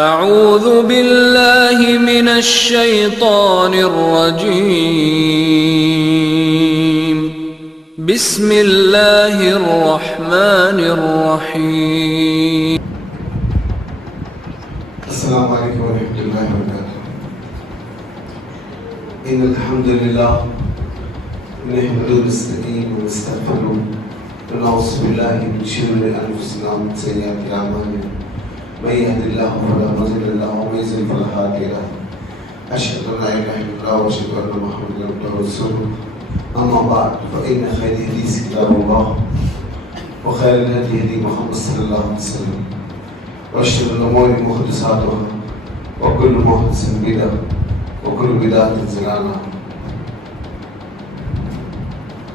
اعوذ باللہ من الشیطان الرجیم بسم اللہ الرحمن الرحیم. السلام علیکم ورحمۃ اللہ وبرکاتہ. ان الحمد للہ نحمده ونستعینه ونستغفره ونعوذ باللہ من شرور انفسنا ومن سیئات اعمالنا من يهد الله فلا مضل له ومن يضلل فلا هادي له. اشهد ان لا اله الا الله واشهد ان محمدا عبده ورسوله. اما بعد فان خير الحديث كتاب الله وخير الهدي هدي محمد صلى الله عليه وسلم وشر الامور محدثاتها وكل محدث بدعه وكل بدعه ضلاله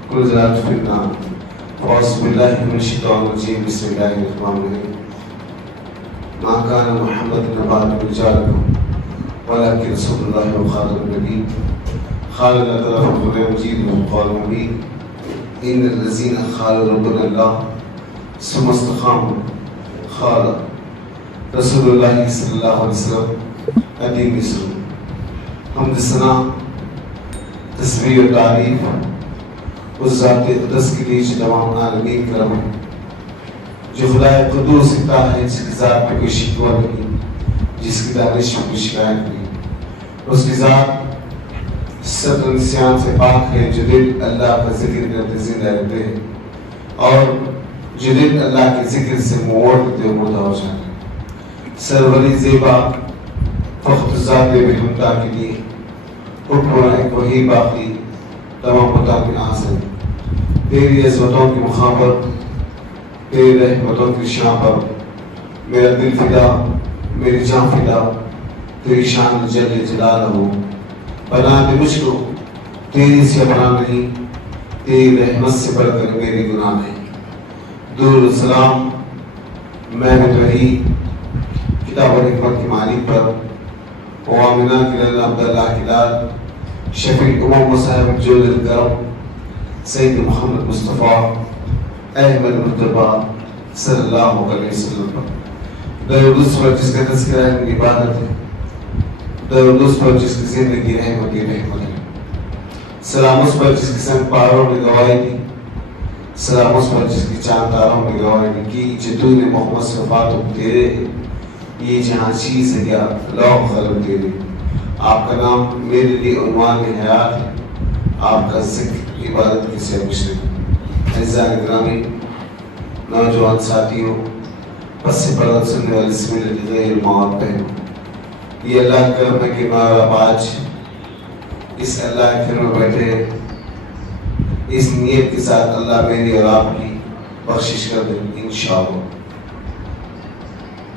كل ضلاله في النار. اعوذ بالله من الشيطان الرجيم. بسم الله الرحمن الرحيم. ما كان محمد نبي رجالكم ولكن رسول الله وخاتم النبيين. قال الله تعالى في القرآن المجيد والقرآن المبين إن الذين قالوا ربنا الله ثم استقاموا قال رسول الله صلی اللہ علیہ وسلم قدیم مصر. حمد ثنا تسبیح و تعریف اس ذات اقدس کے لیے جو تمام عالمین کرم ہے، جو خدائے قدوس اتنا ہے جس کی ذات میں کوئی شکوہ نہیں، جس کی دانش میں کوئی شکایت نہیں. اس کی ذات ستر نسیان سے پاک ہے، جو دل اللہ کا ذکر کرتے زندہ رہتے ہیں اور جو دل اللہ کے ذکر سے موڑ کرتے مردہ ہو جاتے ہیں. سروری زیبا فخر ذات بحمدہ کے لیے حکم ایک وہی باقی تمام مطاق آسن. تیری عظمتوں کی مخابر، تیری رحمتوں کی شان پر میرا دل فدا، میری جان فدا. تیری شان جل جلالہ ہو. بنا دے مجھ کو تیری سے بنا نہیں، تیری رحمت سے بڑھ کر میری گناہ نہیں. درود السلام میں وحی کتاب و حکمت کی مالک پر وآمنہ کلال عبداللہ کلال شفیع امم و صاحب جود الکرم سید محمد مصطفیٰ احمد مجتبیٰ صلی اللہ علیہ وسلم پر. درود اس پر جس کا تذکرہ ہے عبادت ہے، درود اس پر جس کی زندگی رحمت ہے. سلام اس پر جس کی سنگ پاروں نے گواہی دی، سلام اس پر جس کی چاند تاروں نے گواہی کی. جتو نے محمد صفات تیرے یہ جہاں چیز ہے کیا لوح قلم تیرے. آپ کا نام میرے لیے عنوان حیات ہے، آپ کا ذکر عبادت کی سے مشرق. اعزائے گرامی، نوجوان ساتھیوں، پس پردہ سننے والے بسم اللہ غیر موت پہنو. یہ اللہ کا کرم ہے کہ ہمارا آج اس اللہ کے گھر میں بیٹھے اس نیت کے ساتھ اللہ میری اور آپ کی بخشش کر دے انشاءاللہ.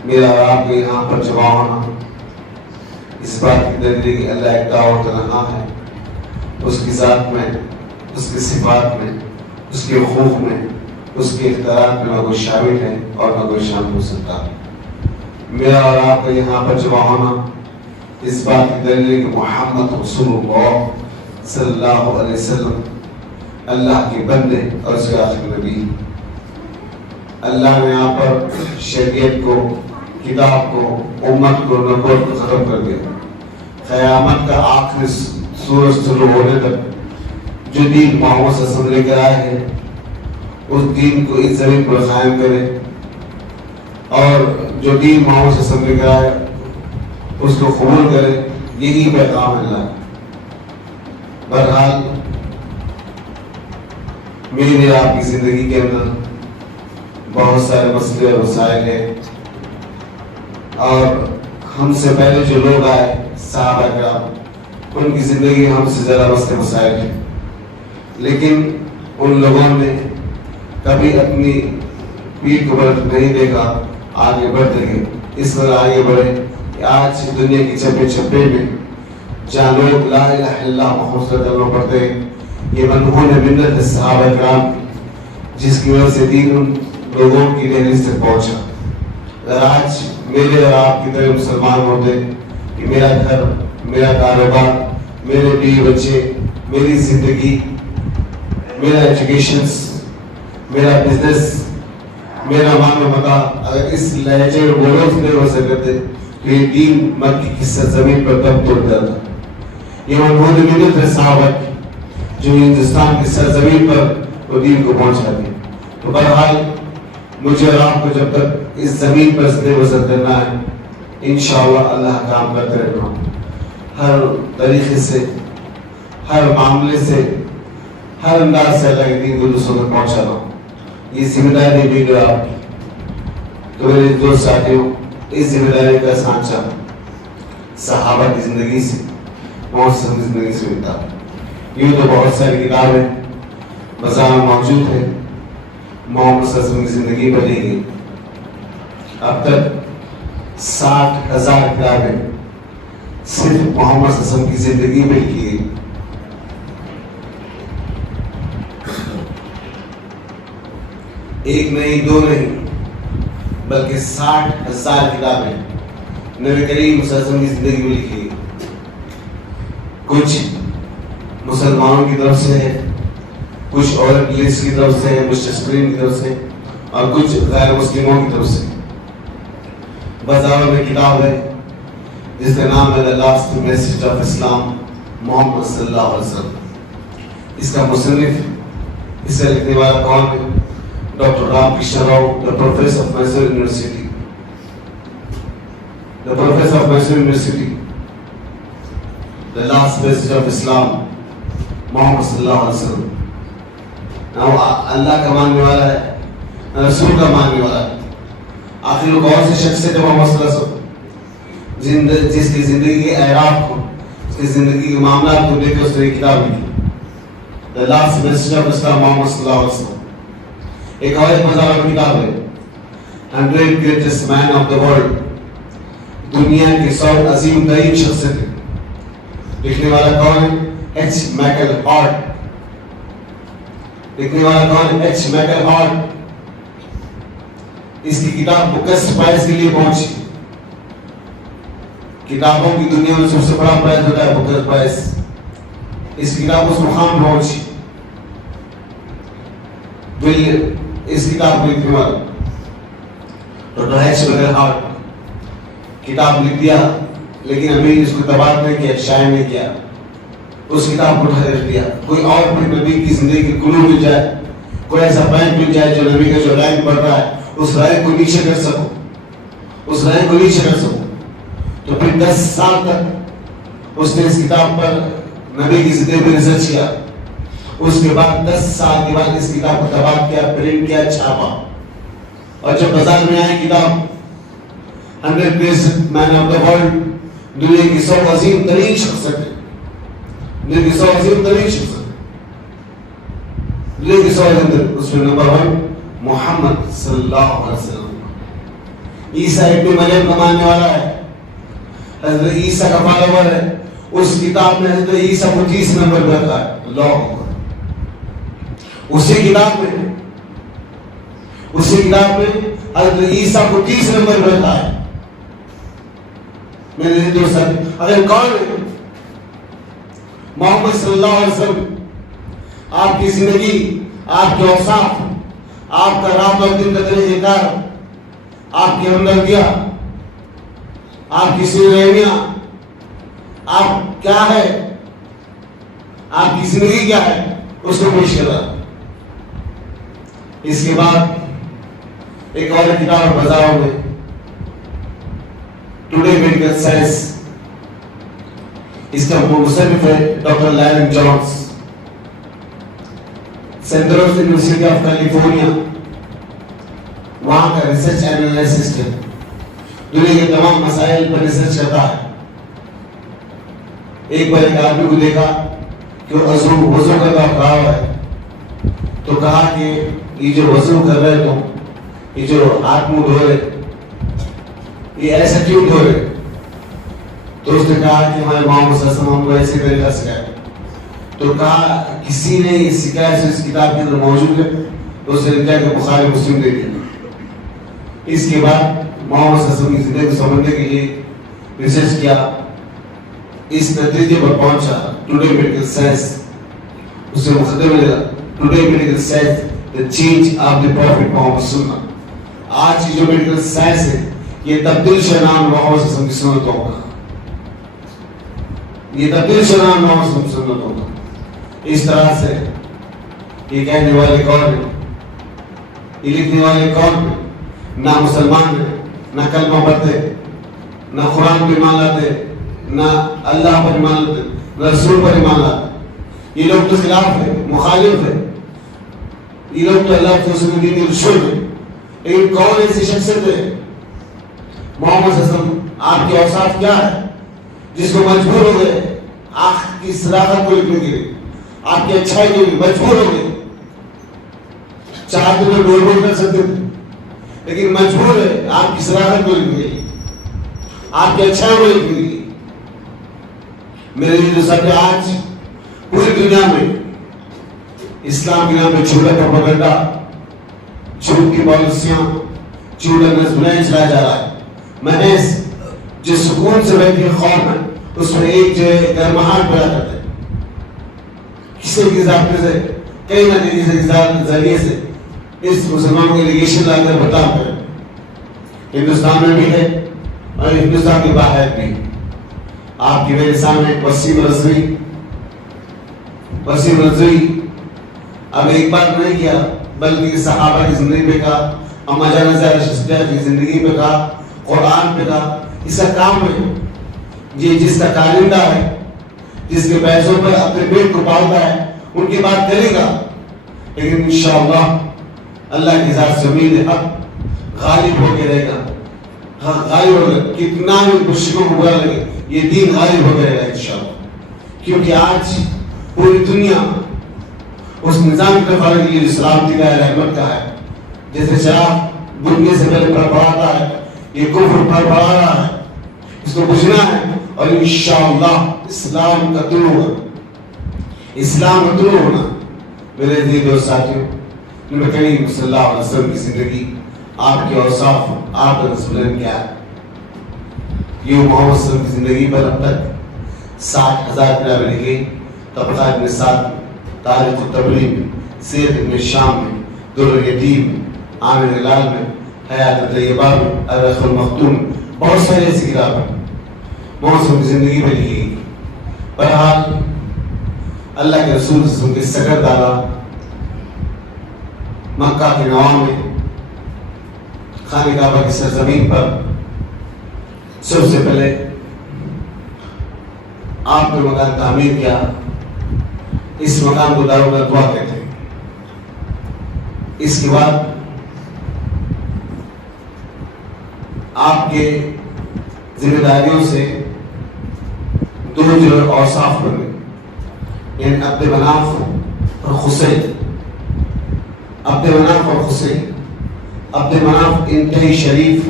میرا اور آپ کے یہاں پر جمع ہونا اس بات کی دلیل کہ اللہ ایک اور تنہا ہے. اس کی ذات میں، اس کی صفات میں، اس کے حقوق میں، اس کے اختیارات میں نہ کوئی شامل ہے اور نہ کوئی شامل ہو سکتا ہے. میرا اور آپ کا یہاں پر جمع ہونا اس بات کی دلیل ہے کہ محمد رسول اللہ صلی اللہ علیہ وسلم اللہ کے بندے اور اس کے آخر نبی. اللہ نے یہاں پر شریعت کو، کتاب کو، امت کو، نبوت کو ختم کر دیا. قیامت کا آخری سورج طلوع ہونے تک جو دین محمد صلی اللہ علیہ وسلم لے کر آئے ہیں اس دین کو اس زمین پر قائم کرے، اور جو دین محمد صلی اللہ علیہ وسلم لے کر آئے اس کو قبول کرے. یہی پیغام اللہ. بہرحال میرے آپ کی زندگی کے اندر بہت سارے مسئلے اور مسائل ہیں، اور ہم سے پہلے جو لوگ آئے صحابہ کرام، ان کی زندگی ہم سے زیادہ مسئلے مسائل ہیں، لیکن ان لوگوں نے کبھی اپنی پیٹھ کو نہیں دیکھا، آگے بڑھتے گئے. اس طرح آگے بڑھے کہ آج دنیا کی چپے چپے میں جہاں لوگ لا الہ الا اللہ محمد صلی اللہ علیہ وسلم پڑھتے ہیں، یہ منہون منت ہے صحابہ کرام کی، جس کی وجہ سے دین ان لوگوں کی دہلیز تک پہنچا. اگر آج میرے اور آپ کی طرح مسلمان ہوتے کہ میرا گھر، میرا کاروبار، میرے بیوی بچے، میری زندگی، میرا ایجوکیشنز، میرا بزنس، میرا مال و متا اگر اس لہجے اور بولوں سے نہیں ہو سکتے تو یہ دین مکہ کی سرزمین پر دم توڑتا تھا. یہ انہوں نے محنت ہے صحابہ کی جو ہندوستان کی سرزمین پر وہ دین کو پہنچا دیا. تو بہرحال مجھے اور آپ کو جب تک اس زمین پر زندہ بسر کرنا ہے انشاءاللہ اللہ کام کرتے رہنا. ہر طریقے سے، ہر معاملے سے، ہر انداز سے اللہ کے دین کو دوسروں تک پہنچانا، یہ ذمہ داری بھی ہے آپ کی. تو میرے دوست ساتھیوں، اس ذمہ داری کا سانچہ صحابہ کی زندگی سے، محمد صلی اللہ علیہ وسلم کی زندگی سے ملتا ہے. یوں تو بہت ساری کتابیں بازار میں موجود ہیں محمد صلی اللہ علیہ وسلم کی زندگی پر لی گئی. اب تک 60,000 کتابیں صرف محمد صلی اللہ علیہ وسلم کی زندگی میں لکھی گئی. ایک نہیں، دو نہیں، بلکہ 60,000 کتابیں نبی کریم صلی اللہ علیہ وسلم کی زندگی میں لکھی گئی. کچھ مسلمانوں کی طرف سے ہے، کچھ اورینٹلسٹ کی طرف سے ہے، مستشرقین کی طرف سے، اور کچھ غیر مسلموں کی طرف سے. بازاروں میں کتاب ہے جس کا نام ہے The Last Message of Islam محمد صلی اللہ علیہ وسلم. اس کا مصنف، اس کا لکھنے والا کون ہے؟ Doctor Ram Krishan Rao, the professor of Mysore University. The professor of Mysore University. The Last Message of Islam محمد صلی اللہ علیہ وسلم. اللہ کا ماننے والا ہے، رسول کا ماننے والا ہے. آخر وہ کون سے شخص ہے جو محمد صلی اللہ علیہ وسلم جس کی زندگی کے اعراف کو، اس کی زندگی کے معاملات کو لے کے اس نے ایک کتاب لکھی The Last Message of Islam محمد صلی اللہ علیہ وسلم. ایک اور بازار میں کتاب ہے 100 Greatest Man of the World، دنیا کے 100 عظیم ترین شخصیتیں. لکھنے والا کون ہے؟ H Michael Hart. لکھنے والا کون ہے؟ H Michael heart. اس کی کتاب بکس پرائز کے لیے پہنچی. کتابوں کی دنیا میں سب سے بڑا پرائز ہوتا ہے بکس پرائز. اس کتاب اس مقام پہنچی. اس کتاب کو لکھنے والا ڈاکٹر ایچ میکل ہارٹ کتاب لکھ دیا، لیکن ابھی اس کو تبادلہ نہیں کیا، شائع نہیں کیا. اس کتاب کو اٹھا کر دیا. کوئی اور بھی نبی کی زندگی کے کلو مل جائے، کوئی ایسا پوائنٹ مل جائے جو نبی کا جو رینک بڑھ رہا ہے اس رینک کو نیچے کر سکو، اس رینک کو نیچے کر سکو. تو پھر 10 سال تک اس نے اس کتاب پر نبی کی زندگی میں ریسرچ کیا. اس کے بعد 10 سال کے بعد اس کتاب کو تبادلہ کیا، پرنٹ کیا، چھاپا. اور جب بازار میں آئی کتاب 100 Greatest Man of the World، دنیا کی 100 عظیم ترین شخصیتیں، دنیا کی 100 عظیم ترین شخصیتیں، دنیا کی 100 اندر اس میں نمبر 1 محمد صلی اللہ علیہ وسلم. عیسیٰ ابن مریم کا ماننے والا ہے، حضرت عیسیٰ کا فالوور ہے. اس کتاب میں حضرت عیسیٰ کو 30 نمبر پہ رکھا ہے. اللہ اکبر. اسی کتاب میں حضرت عیسیٰ کو 30 نمبر پہ رکھا ہے. میرے دوست اگر کون ہے محمد صلی اللہ علیہ وسلم، آپ کی زندگی، آپ کے اوصاف، آپ کا رات اور دن کا طریقہ کار، آپ کی ہمدردیاں، آپ کی سیرحمیاں، آپ کیا ہے، آپ کی زندگی کیا ہے، اس کو پیش کر رہا. اس کے بعد ایک اور کتاب بازاروں میں ٹوڈے میڈیکل سائنس. اس کا مصنف ہے doctor Lauren Jones, central university of California. وہاں کا ریسرچ اینالائسسٹ ہے، دنیا کے تمام مسائل پر ریسرچ کرتا ہے. ایک بار ایک آدمی کو دیکھا کہ وضو کرتا کھڑا ہوا ہے، تو کہا کہ یہ جو وضو کر رہے تو یہ جو ہاتھ منہ دھو رہے یہ ایسا کیوں دھو رہے؟ تو اس نے کہا کہ ہمارے محمد صلی اللہ علیہ وسلم کو ایسے طریقہ سکھایا. تو کہا کسی نے یہ سکھایا اس کتاب کے اندر موجود ہے، تو اس نے لکھا کہ بخاری مسلم دے دیا. اس کے بعد محمد صلی اللہ علیہ وسلم کی زندگی کو سمجھنے کے لیے ریسرچ کیا، اس نتیجے پر پہنچا ٹوڈے میڈیکل سائنس. اس سے مقدمہ میں today medical science the change of the prophet محمد صلی اللہ علیہ وسلم. آج کی جو میڈیکل سائنس ہے یہ تبدیل شنان محمد صلی اللہ علیہ وسلم کی سنتوں کا، یہ تبدیل شنان محمد صلی اللہ علیہ وسلم کی سنتوں کا. اس طرح سے یہ کہنے والے کون ہیں، یہ لکھنے والے کون ہیں؟ نہ مسلمان ہیں، نہ کلمہ پڑھتے، نہ قرآن پر ایمان لاتے، نہ اللہ پر ایمان لاتے، نہ رسول پر ایمان لاتے. یہ لوگ تو خلاف ہیں، مخالف ہیں، یہ لوگ تو اللہ کے رسول کے دشمن ہیں. لیکن کون ایسی شخصیت ہے محمد صلی اللہ علیہ وسلم، آپ کے اوصاف کیا ہے جس کو مجبور ہو گئے آپ کی صداقت کو لکھنے کے لیے، آپ کی اچھائی کے لیے مجبور ہو گئے؟ چاہتے تو ڈول بول کر سکتے تھے، لیکن مجبور ہے آپ کی صداقت کو لکھنے کے لیے، آپ کی اچھائی کو لکھنے کے لیے. میرے لیے سب آج پوری دنیا میں اسلام کے نام پہ جھوٹا پروپیگنڈا، جھوٹ کی پالیسیاں، جھوٹا نظمیں چلایا جا رہا ہے. محض جو سکون سے بیٹھ کے خوف ہے اس میں ایک جو ہے گرماہٹ پیدا کرتے ہیں. کسی کے ذات سے کہیں نہ کہیں کسی کے ذریعے سے اس مسلمانوں کے لیگیشن لا کر بتا کر ہندوستان میں بھی ہے اور ہندوستان کے باہر بھی. آپ کی میرے سامنے وسیم رضوی اب ایک بار نہیں کیا بلکہ صحابہ کی زندگی پہ کہا، اما جان زہرا شفیع کی زندگی پہ کہا، قرآن پہ کہا. اس کا کام ہے، یہ جس کا کارندہ ہے، جس کے پیسوں پر اپنے پیٹ کو پالتا ہے، ان کی بات کرے گا. لیکن انشاءاللہ اللہ کی ذات سے امید ہے حق غالب ہو کے رہے گا. حق غالب ہوگا، کتنا بھی مشرکوں کو برا لگے یہ دین غالب ہو کے رہے گا انشاءاللہ. کیونکہ آج پوری دنیا اس نظام کے فارغ کے لیے سلامتی کا ہے، رحمت کا ہے. جیسے شراب دنیا سے پہلے پڑھاتا ہے، یہ کفر پڑھا رہا ہے، اس کو بجھنا ہے. اور انشاءاللہ اسلام کا طلوع ہوگا، اسلام کا طلوع ہونا. میرے عزیز دوست ساتھیوں، نبی کریم صلی اللہ علیہ وسلم کی زندگی، آپ کے اوصاف، آپ کا رسول کیا ہے؟ یہ محمد صلی اللہ علیہ وسلم کی زندگی پر اب تک 60,000 کتابیں لکھی. طبقہ ابن سعد میں، تاریخ التبریز میں، سیرت ابن شام میں، در الیتیم میں، عامر ہلال میں، حیات طیبہ میں، الرخ المختوم میں، بہت ساری ایسی کتابیں محمد صلی اللہ علیہ وسلم کی زندگی میں لکھی گئی. بہرحال اللہ کے رسول صلی اللہ علیہ وسلم کے سکر دادا مکہ کے نواں میں خانہ کعبہ کی سرزمین پر سب سے پہلے آپ نے مکان تعمیر کیا. اس مکان کو دار الندوہ کہتے ہیں. اس کے بعد آپ کے ذمہ داریوں سے دو جو اوصاف بنے، یعنی عبد مناف اور خصی. عبد مناف اور خصی. عبد مناف انتہائی شریف،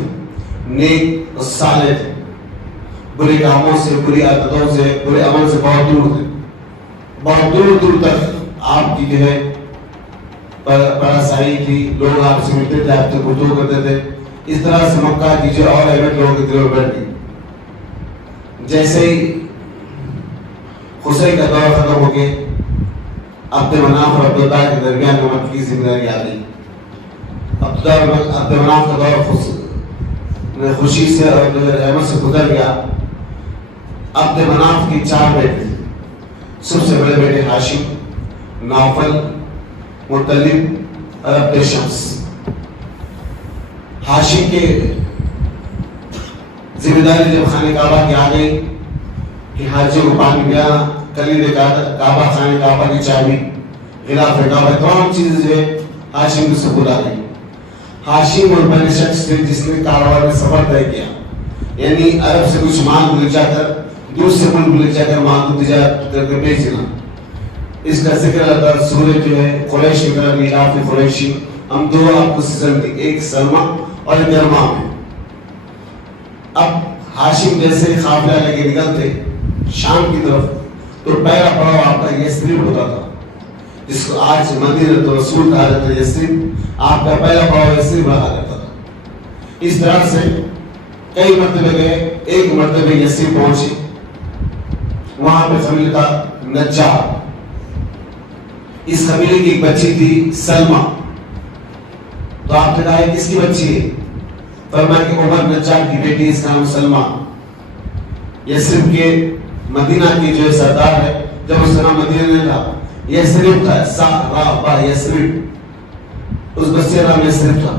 نیک اور صالح تھے، برے کاموں سے، بری عادتوں سے، برے عمل سے بہت دور تھے. بہت دور دور تک آپ کی جو ہے پراسائی تھی، لوگ آپ سے ملتے تھے، آپ سے گفتگو کرتے تھے. اس طرح سے مکہ کی جو اور اہمیت لوگوں کے دلوں میں بیٹھ گئی. جیسے ہی خصی کا دور ختم ہو کے عبد مناف اور عبد اللہ کے درمیان مکہ کی ذمہ داری آ گئی. عبد مناف کا دور خوشی سے اور رحمت سے گزر گیا. عبد مناف کی 4 بیٹے تھے. سب سے بڑے بیٹے ہاشم، نوفل، مطلب اور عبد شمس. ہاشم کے ذمہ داری جب خانہ کعبہ کی آ گئی کہ حاجیوں کو پانی پلانا، کلید کعبہ، خانہ کعبہ کی چابی، غلاف کعبہ، تمام چیزیں جو ہے ہاشم کے سپرد آ گئی. ہاشم اور پہلے شخص تھے جس نے کاروبار میں سفر طے کیا، یعنی عرب سے کچھ مال لے جا کر دوسرے ملک لے جا کر مال کو تجارت کر کے بیچنا. اس کا ذکر اللہ تعالیٰ سورہ جو ہے قریش کی طرف ایلاف قریشی. ہم دو آپ کو سیزن دی، ایک سلمہ اور ایک گرما میں. اب ہاشم جیسے قافلہ لے کے نکلتے شام کی طرف تو پہلا پڑاؤ آپ کا یثرب ہوتا تھا، جس کو آج مدینہ رسول کہا جاتا ہے. یثرب آپ کا پہلا پڑاؤ یثرب رہا کرتا تھا. اس طرح سے کئی مرتبے گئے. ایک مرتبہ یثرب پہنچے، وہاں پہ قبیلہ تھا نجار. اس قبیلے کی ایک بچی تھی سلمہ. تو آپ نے کہا کس کی بچی ہے؟ فرمایا کہ عمر نجار کی بیٹی اس کا نام سلمہ، یثرب کے مدینہ کی جو سردار ہے، جب اس کا نام مدینہ نہیں تھا یثرب تھا، سا را با یثرب، اس بچے کا نام یثرب تھا۔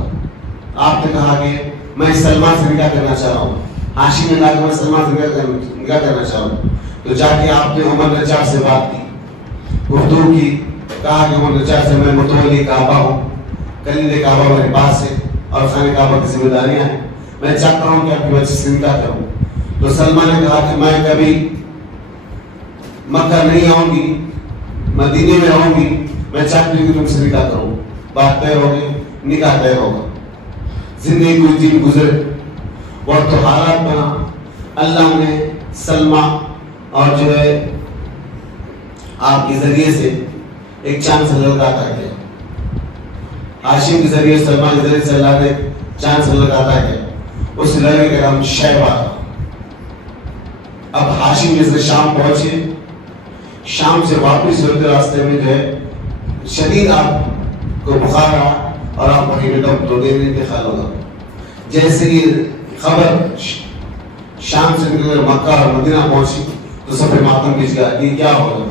آپ نے کہا کہ میں سلمہ سے نکاح کرنا چاہ رہا ہوں، ہاشم نے کہا کہ میں سلمہ سے نکاح کرنا چاہ رہا ہوں، تو جا کے آپ نے عمر نجار سے بات کی، گفتگو کی، کہا کہ عمر نجار سے میں متولی کعبہ ہوں، کلید کعبہ میرے پاس ہے اور خانہ کعبہ کی ذمہ داریاں ہیں، میں چاہتا ہوں کہ آپ کی بچے سے نکاح کروں۔ تو سلمہ نے کہا کہ میں کبھی مکہ نہیں آؤں گی، مدینے میں آؤں گی، میں چاہتی ہوں کہ تم سے نکاح کروں۔ بات طے ہو گئی، نکاح طے ہوگا۔ زندگی کچھ دن گزرے، وقت و حالات بنا، اللہ نے سلمہ اور جو ہے آپ کے ذریعے سے ایک چاند سے لڑکا عطا کیا، ہاشم کے ذریعے سلمہ کے ذریعے سے اللہ نے چاند سے لڑکا عطا کیا، اس لڑکے کا نام شیبہ تھا۔ اب ہاشم جیسے شام پہنچے، شام سے واپس ہوتے راستے میں جو ہے شدید آپ کو بخار آیا اور آپ وہیں پہ دم توڑنے کا انتقال ہوگا۔ جیسے یہ خبر شام سے نکل کر مکہ اور مدینہ پہنچی تو سب پہ ماتم بچ گیا، یہ کیا ہوگا۔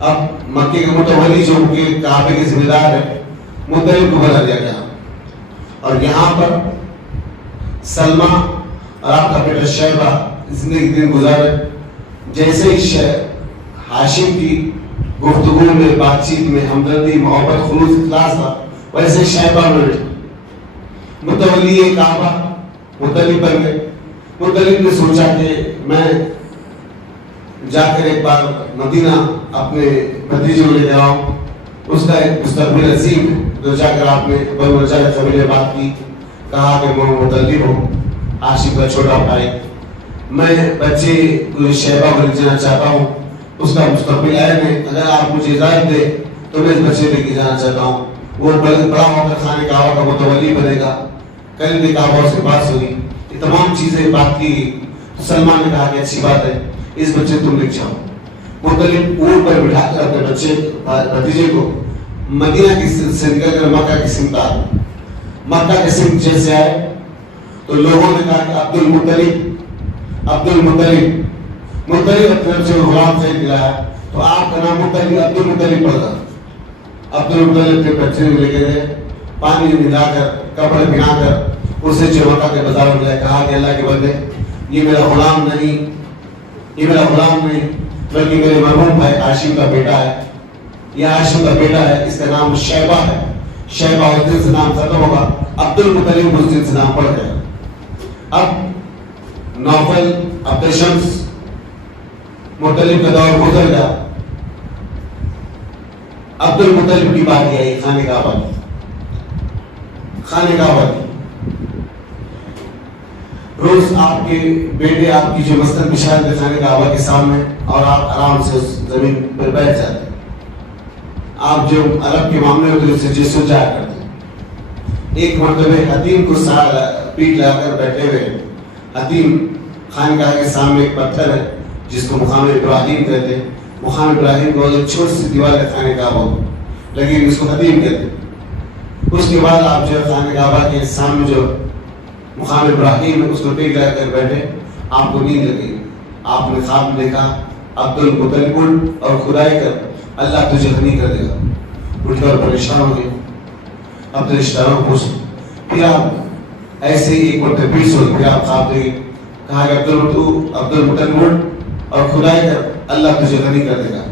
اب مکے کے متولی جو کہ کعبے کے ذمہ دار ہے، مطلب کو بنا دیا گیا، اور یہاں پر سلمہ اور آپ کا بیٹا شیبہ زندگی دن گزارے۔ جیسے ہی ہاشم کی گفتگو میں، بات چیت میں ہمدردی، محبت، خلوص، اخلاص تھا، ویسے شیبہ میں متولی کعبہ مطلب بن گئے۔ مطلب نے سوچا کہ میں جا کر ایک بار مدینہ اپنے بھتیجے کو لے جا رہا ہوں، اس کا ایک مستقبل عظیم ہے، تو جا کر آپ نے بنو نجار کے قبیلے بات کی، کہا کہ میں مطلب ہوں، ہاشم کا چھوٹا بھائی، میں بچے شیبہ کو لے جانا چاہتا ہوں، اس کا مستقبل اہم ہے، اگر آپ مجھے اجازت دے تو میں اس بچے لے کے جانا چاہتا ہوں، وہ بڑا ہو کر خانہ کعبہ کا متولی بنے گا۔ کلید کعبہ سے بات ہوئی، یہ تمام چیزیں بات کی گئی۔ تو سلمان نے کہا کہ اچھی بات ہے، اس بچے تم لے جاؤ۔ مطلب اونٹ پر بٹھا کر اپنے بچے بھتیجے کو مدینہ کی سے نکل کر مکہ کی سمت آئے۔ مکہ کی سمت جیسے آئے تو لوگوں نے کہا کہ عبد المطلب، عبد المطلب، مطلب اپنے بچے کو غلام سے دلایا، تو آپ کا نام مطلب عبد المطلب پڑا۔ عبد المطلب کے بچے لے کے گئے، پانی ملا کر، کپڑے پہنا کر اسے جو مکہ کے بازار میں لے، کہا کہ اللہ کے بندے، یہ میرا غلام نہیں، یہ میرا غلام نہیں، بلکہ میرے مرحوم بھائی ہاشم کا بیٹا ہے، یہ ہاشم کا بیٹا ہے، اس کا نام شیبہ ہے۔ شیبہ اس دن سے نام ختم ہوگا، عبد المطلب اس دن سے نام پڑ گیا۔ اب نوفل، عبد شمس، مطلب کا دور گزر گیا، عبد المطلب کی بات آئی خانہ کعبہ کی، خانہ کعبہ کی۔ روز آپ کے بیٹے آپ کی جو مسجد بچھاتے تھے خانہ کعبہ کے سامنے، اور آپ آرام سے اس زمین پر بیٹھ جاتے، آپ جو عرب کے معاملے ہوتے اسے جو سوچا کرتے۔ ایک مرتبہ حتیم کو پیٹ لگا کر بیٹھے ہوئے، حتیم خانہ کعبہ کے سامنے ایک پتھر ہے جس کو مقام ابراہیم کہتے ہیں، مقام ابراہیم کو ایک چھوٹی سی دیوار ہے خانہ کعبہ، لیکن اس کو حتیم کہتے ہیں۔ اس کے بعد آپ جو خانہ کعبہ کے سامنے جو مقام ابراہیم ہے اس کو ٹیک لگا کر بیٹھے، آپ کو نیند لگی، آپ نے خواب میں دیکھا عبد المطلب اٹھ اور خدائی کر، اللہ تجھے غنی کر دے گا۔ اٹھ کر پریشان ہو گئے، اپنے رشتہ داروں کو پوچھا، پھر آپ ایسے ہی ایک مرتبہ پیش ہو، پھر آپ خواب دیکھے، کہا کہ عبد المطلب اٹھ اور خدائی کر، اللہ تجھے غنی کر دے گا۔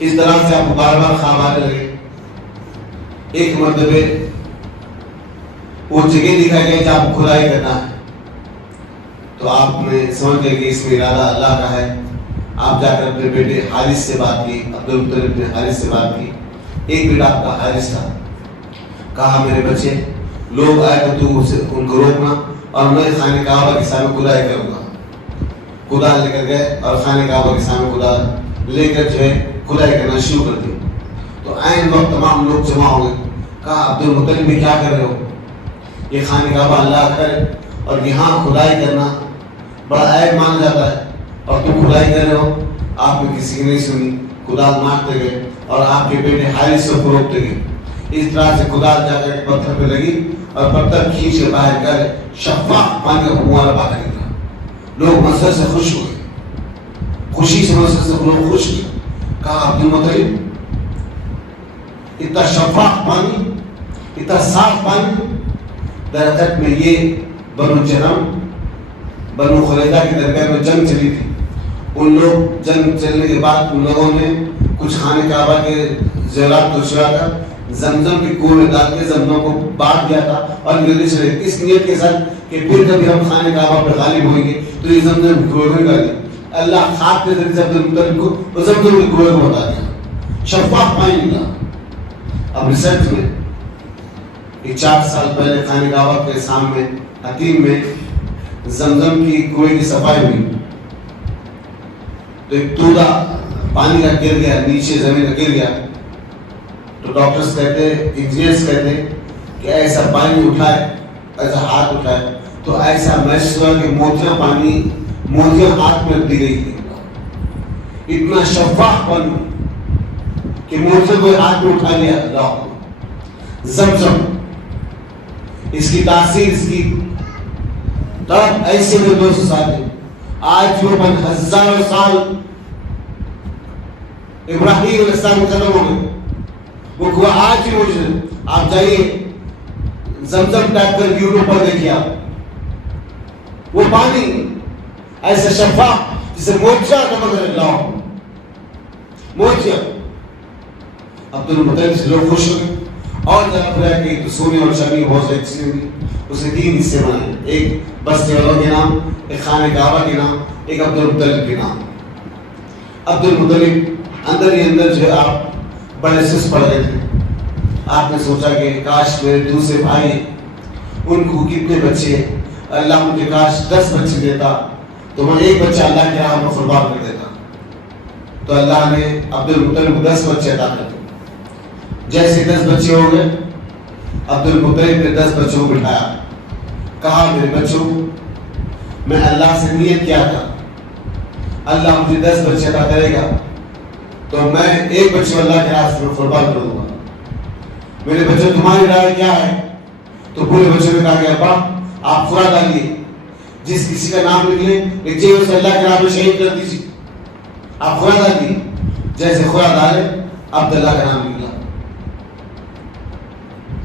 اس طرح سے آپ کو بار بار خواب آنے لگے۔ ایک مرتبہ وہ جگہ دکھائی گئی جہاں آپ کو کھدائی کرنا ہے، تو آپ نے سمجھ گئے کہ اس میں ارادہ اللہ کا ہے۔ آپ جا کر اپنے بیٹے حارث سے بات کی، عبد المطلب نے حارث سے بات کی، ایک بیٹا آپ کا حارث تھا، کہا میرے بچے لوگ آئے تو تو ان کو روکنا، اور میں خانہ کعبہ کے سامنے کھدائی کروں گا۔ کدال لے کر گئے اور خانہ کعبہ کے سامنے کدال لے کر جو ہے کھدائی کرنا شروع کر دی۔ تو عین وقت تمام لوگ جمع ہو گئے، کہا عبد المطلب بھی کیا کر رہے ہو، یہ خانہ کعبہ اللہ کا ہے اور یہاں کھدائی کرنا بڑا عیب مانا جاتا ہے، اور تم کھدائی کر رہے ہو۔ آپ نے کسی کی نہیں سنی، کدال مارتے گئے اور آپ کے بیٹے حارث کو روکتے گئے۔ اس طرح سے خدا جا کر پتھر پہ لگی اور پتھر کھینچ کے باہر کر شفاف پانی کا کنواں باہر نکلا. لوگ منظر سے خوش ہوئے, خوشی سے منظر سے لوگ خوش ہوئے. کہا عبد المطلب اتنا شفاف پانی, اتنا صاف پانی. درخت میں یہ بنو جرم بنو خلیدہ کی درگاہ میں جنگ چلی تھی. ان لوگ جنگ چلنے کے بعد ان لوگوں نے کچھ خانہ کعبہ کے زیورات کو چرا کر زمزم کے کنویں میں ڈال کے زمزم کو بانٹ دیا تھا اور ملنے چلے اس نیت کے ساتھ کہ پھر کبھی ہم خانہ کعبہ پر غالب ہوئیں گے تو یہ زمزم کے کنویں میں ڈال دیں. اللہ خاک کے ذریعے عبد المطلب کو زمزم کے کنویں کو بتا دیا, شفاف پانی نکلا. اب ریسرچ میں یہ 4 سال پہلے خانہ کعبہ کے سامنے حتیم میں زمزم کی کنویں کی صفائی ہوئی تو ایک تودا پانی کا گر گیا, نیچے زمین کا گر گیا. تو ڈاکٹرز کہتے ہیں, انجینئرز کہتے ہیں کہ ایسا پانی اٹھائے, ایسا ہاتھ اٹھائے تو ایسا محسوس ہوا کہ موتیاں پانی موتیاں ہاتھ میں دی گئی تھی. اتنا شفاف پانی کہ موتیاں کو ہاتھ میں اٹھا لیا. اللہ زمزم اس کی تاثیر, اس کی تب ایسے میں 200 سال ہے. آج وہ 1000 سال ابراہیم علیہ السلام ختم ہو گئے, وہ کنواں آج بھی موجود ہے. آپ جائیے زمزم ٹائپ کر یوٹیوب پر دیکھیے, آپ وہ پانی ایسا شفاف جسے موچا نمک اللہ موچا. عبد المطلب سے لوگ خوش ہوئے اور جب پھر کہ سونے اور چاندی بہت سے اچھی ہوئی. اسے 3 حصے بنائے, ایک بستے والوں کے نام, ایک خانہ کعبہ کے نام, ایک عبد المطلب کے نام. عبد المطلب اندر ہی اندر جو آپ بڑے سس پڑ رہے تھے. آپ نے سوچا کہ کاش میرے دوسرے بھائی ان کو کتنے بچے, اللہ مجھے کاش 10 بچے دیتا تو میں ایک بچہ اللہ کے راہ میں قربان کر دیتا. تو اللہ نے عبد المطلب کو 10 بچے عطا کر دیے. جیسے 10 بچے ہو گئے, عبد المطلب نے 10 بچوں کو بٹھایا. کہا میرے بچوں, میں اللہ سے نیت کیا تھا, اللہ مجھے 10 بچے عطا کرے گا تو میں ایک بچے اللہ کے راستے میں قربان کر دوں گا. میرے بچوں تمہاری رائے کیا ہے؟ تو پورے بچوں نے کہا کہ ابا آپ خورا ڈالیے, جس کسی کا نام نکلے لکھیے اسے اللہ کے راہ میں شہید کر دیجیے. آپ خورا ڈالیے. جیسے خورا ڈالے عبداللہ کا نام نکلا.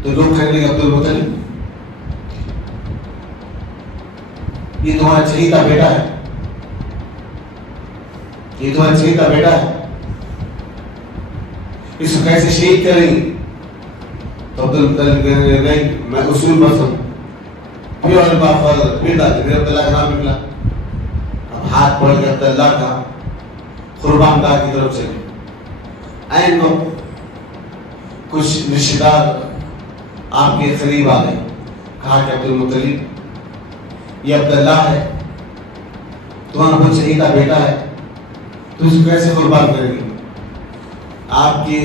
تو لوگ کہنے لگے عبد المطلب یہ تمہارا چہیتا بیٹا ہے, یہ تمہارا چہیتا بیٹا ہے, اس کو کیسے شہید کریں گے؟ تو عبد المطلب کہنے لگے نہیں, میں اصول بس ہوں. پھر اور بات پھر عبداللہ کا نام نکلا. اب ہاتھ پڑھ کے عبداللہ کا قربان گاہ کی طرف چلے. این وقت کچھ رشتہ دار آپ کے قریب آ گئے. کہا کہ عبد المطلب یہ عبداللہ ہے, تمہارا بہت چہیتا بیٹا ہے, تو اس کو کیسے قربان کریں گے؟ آپ کی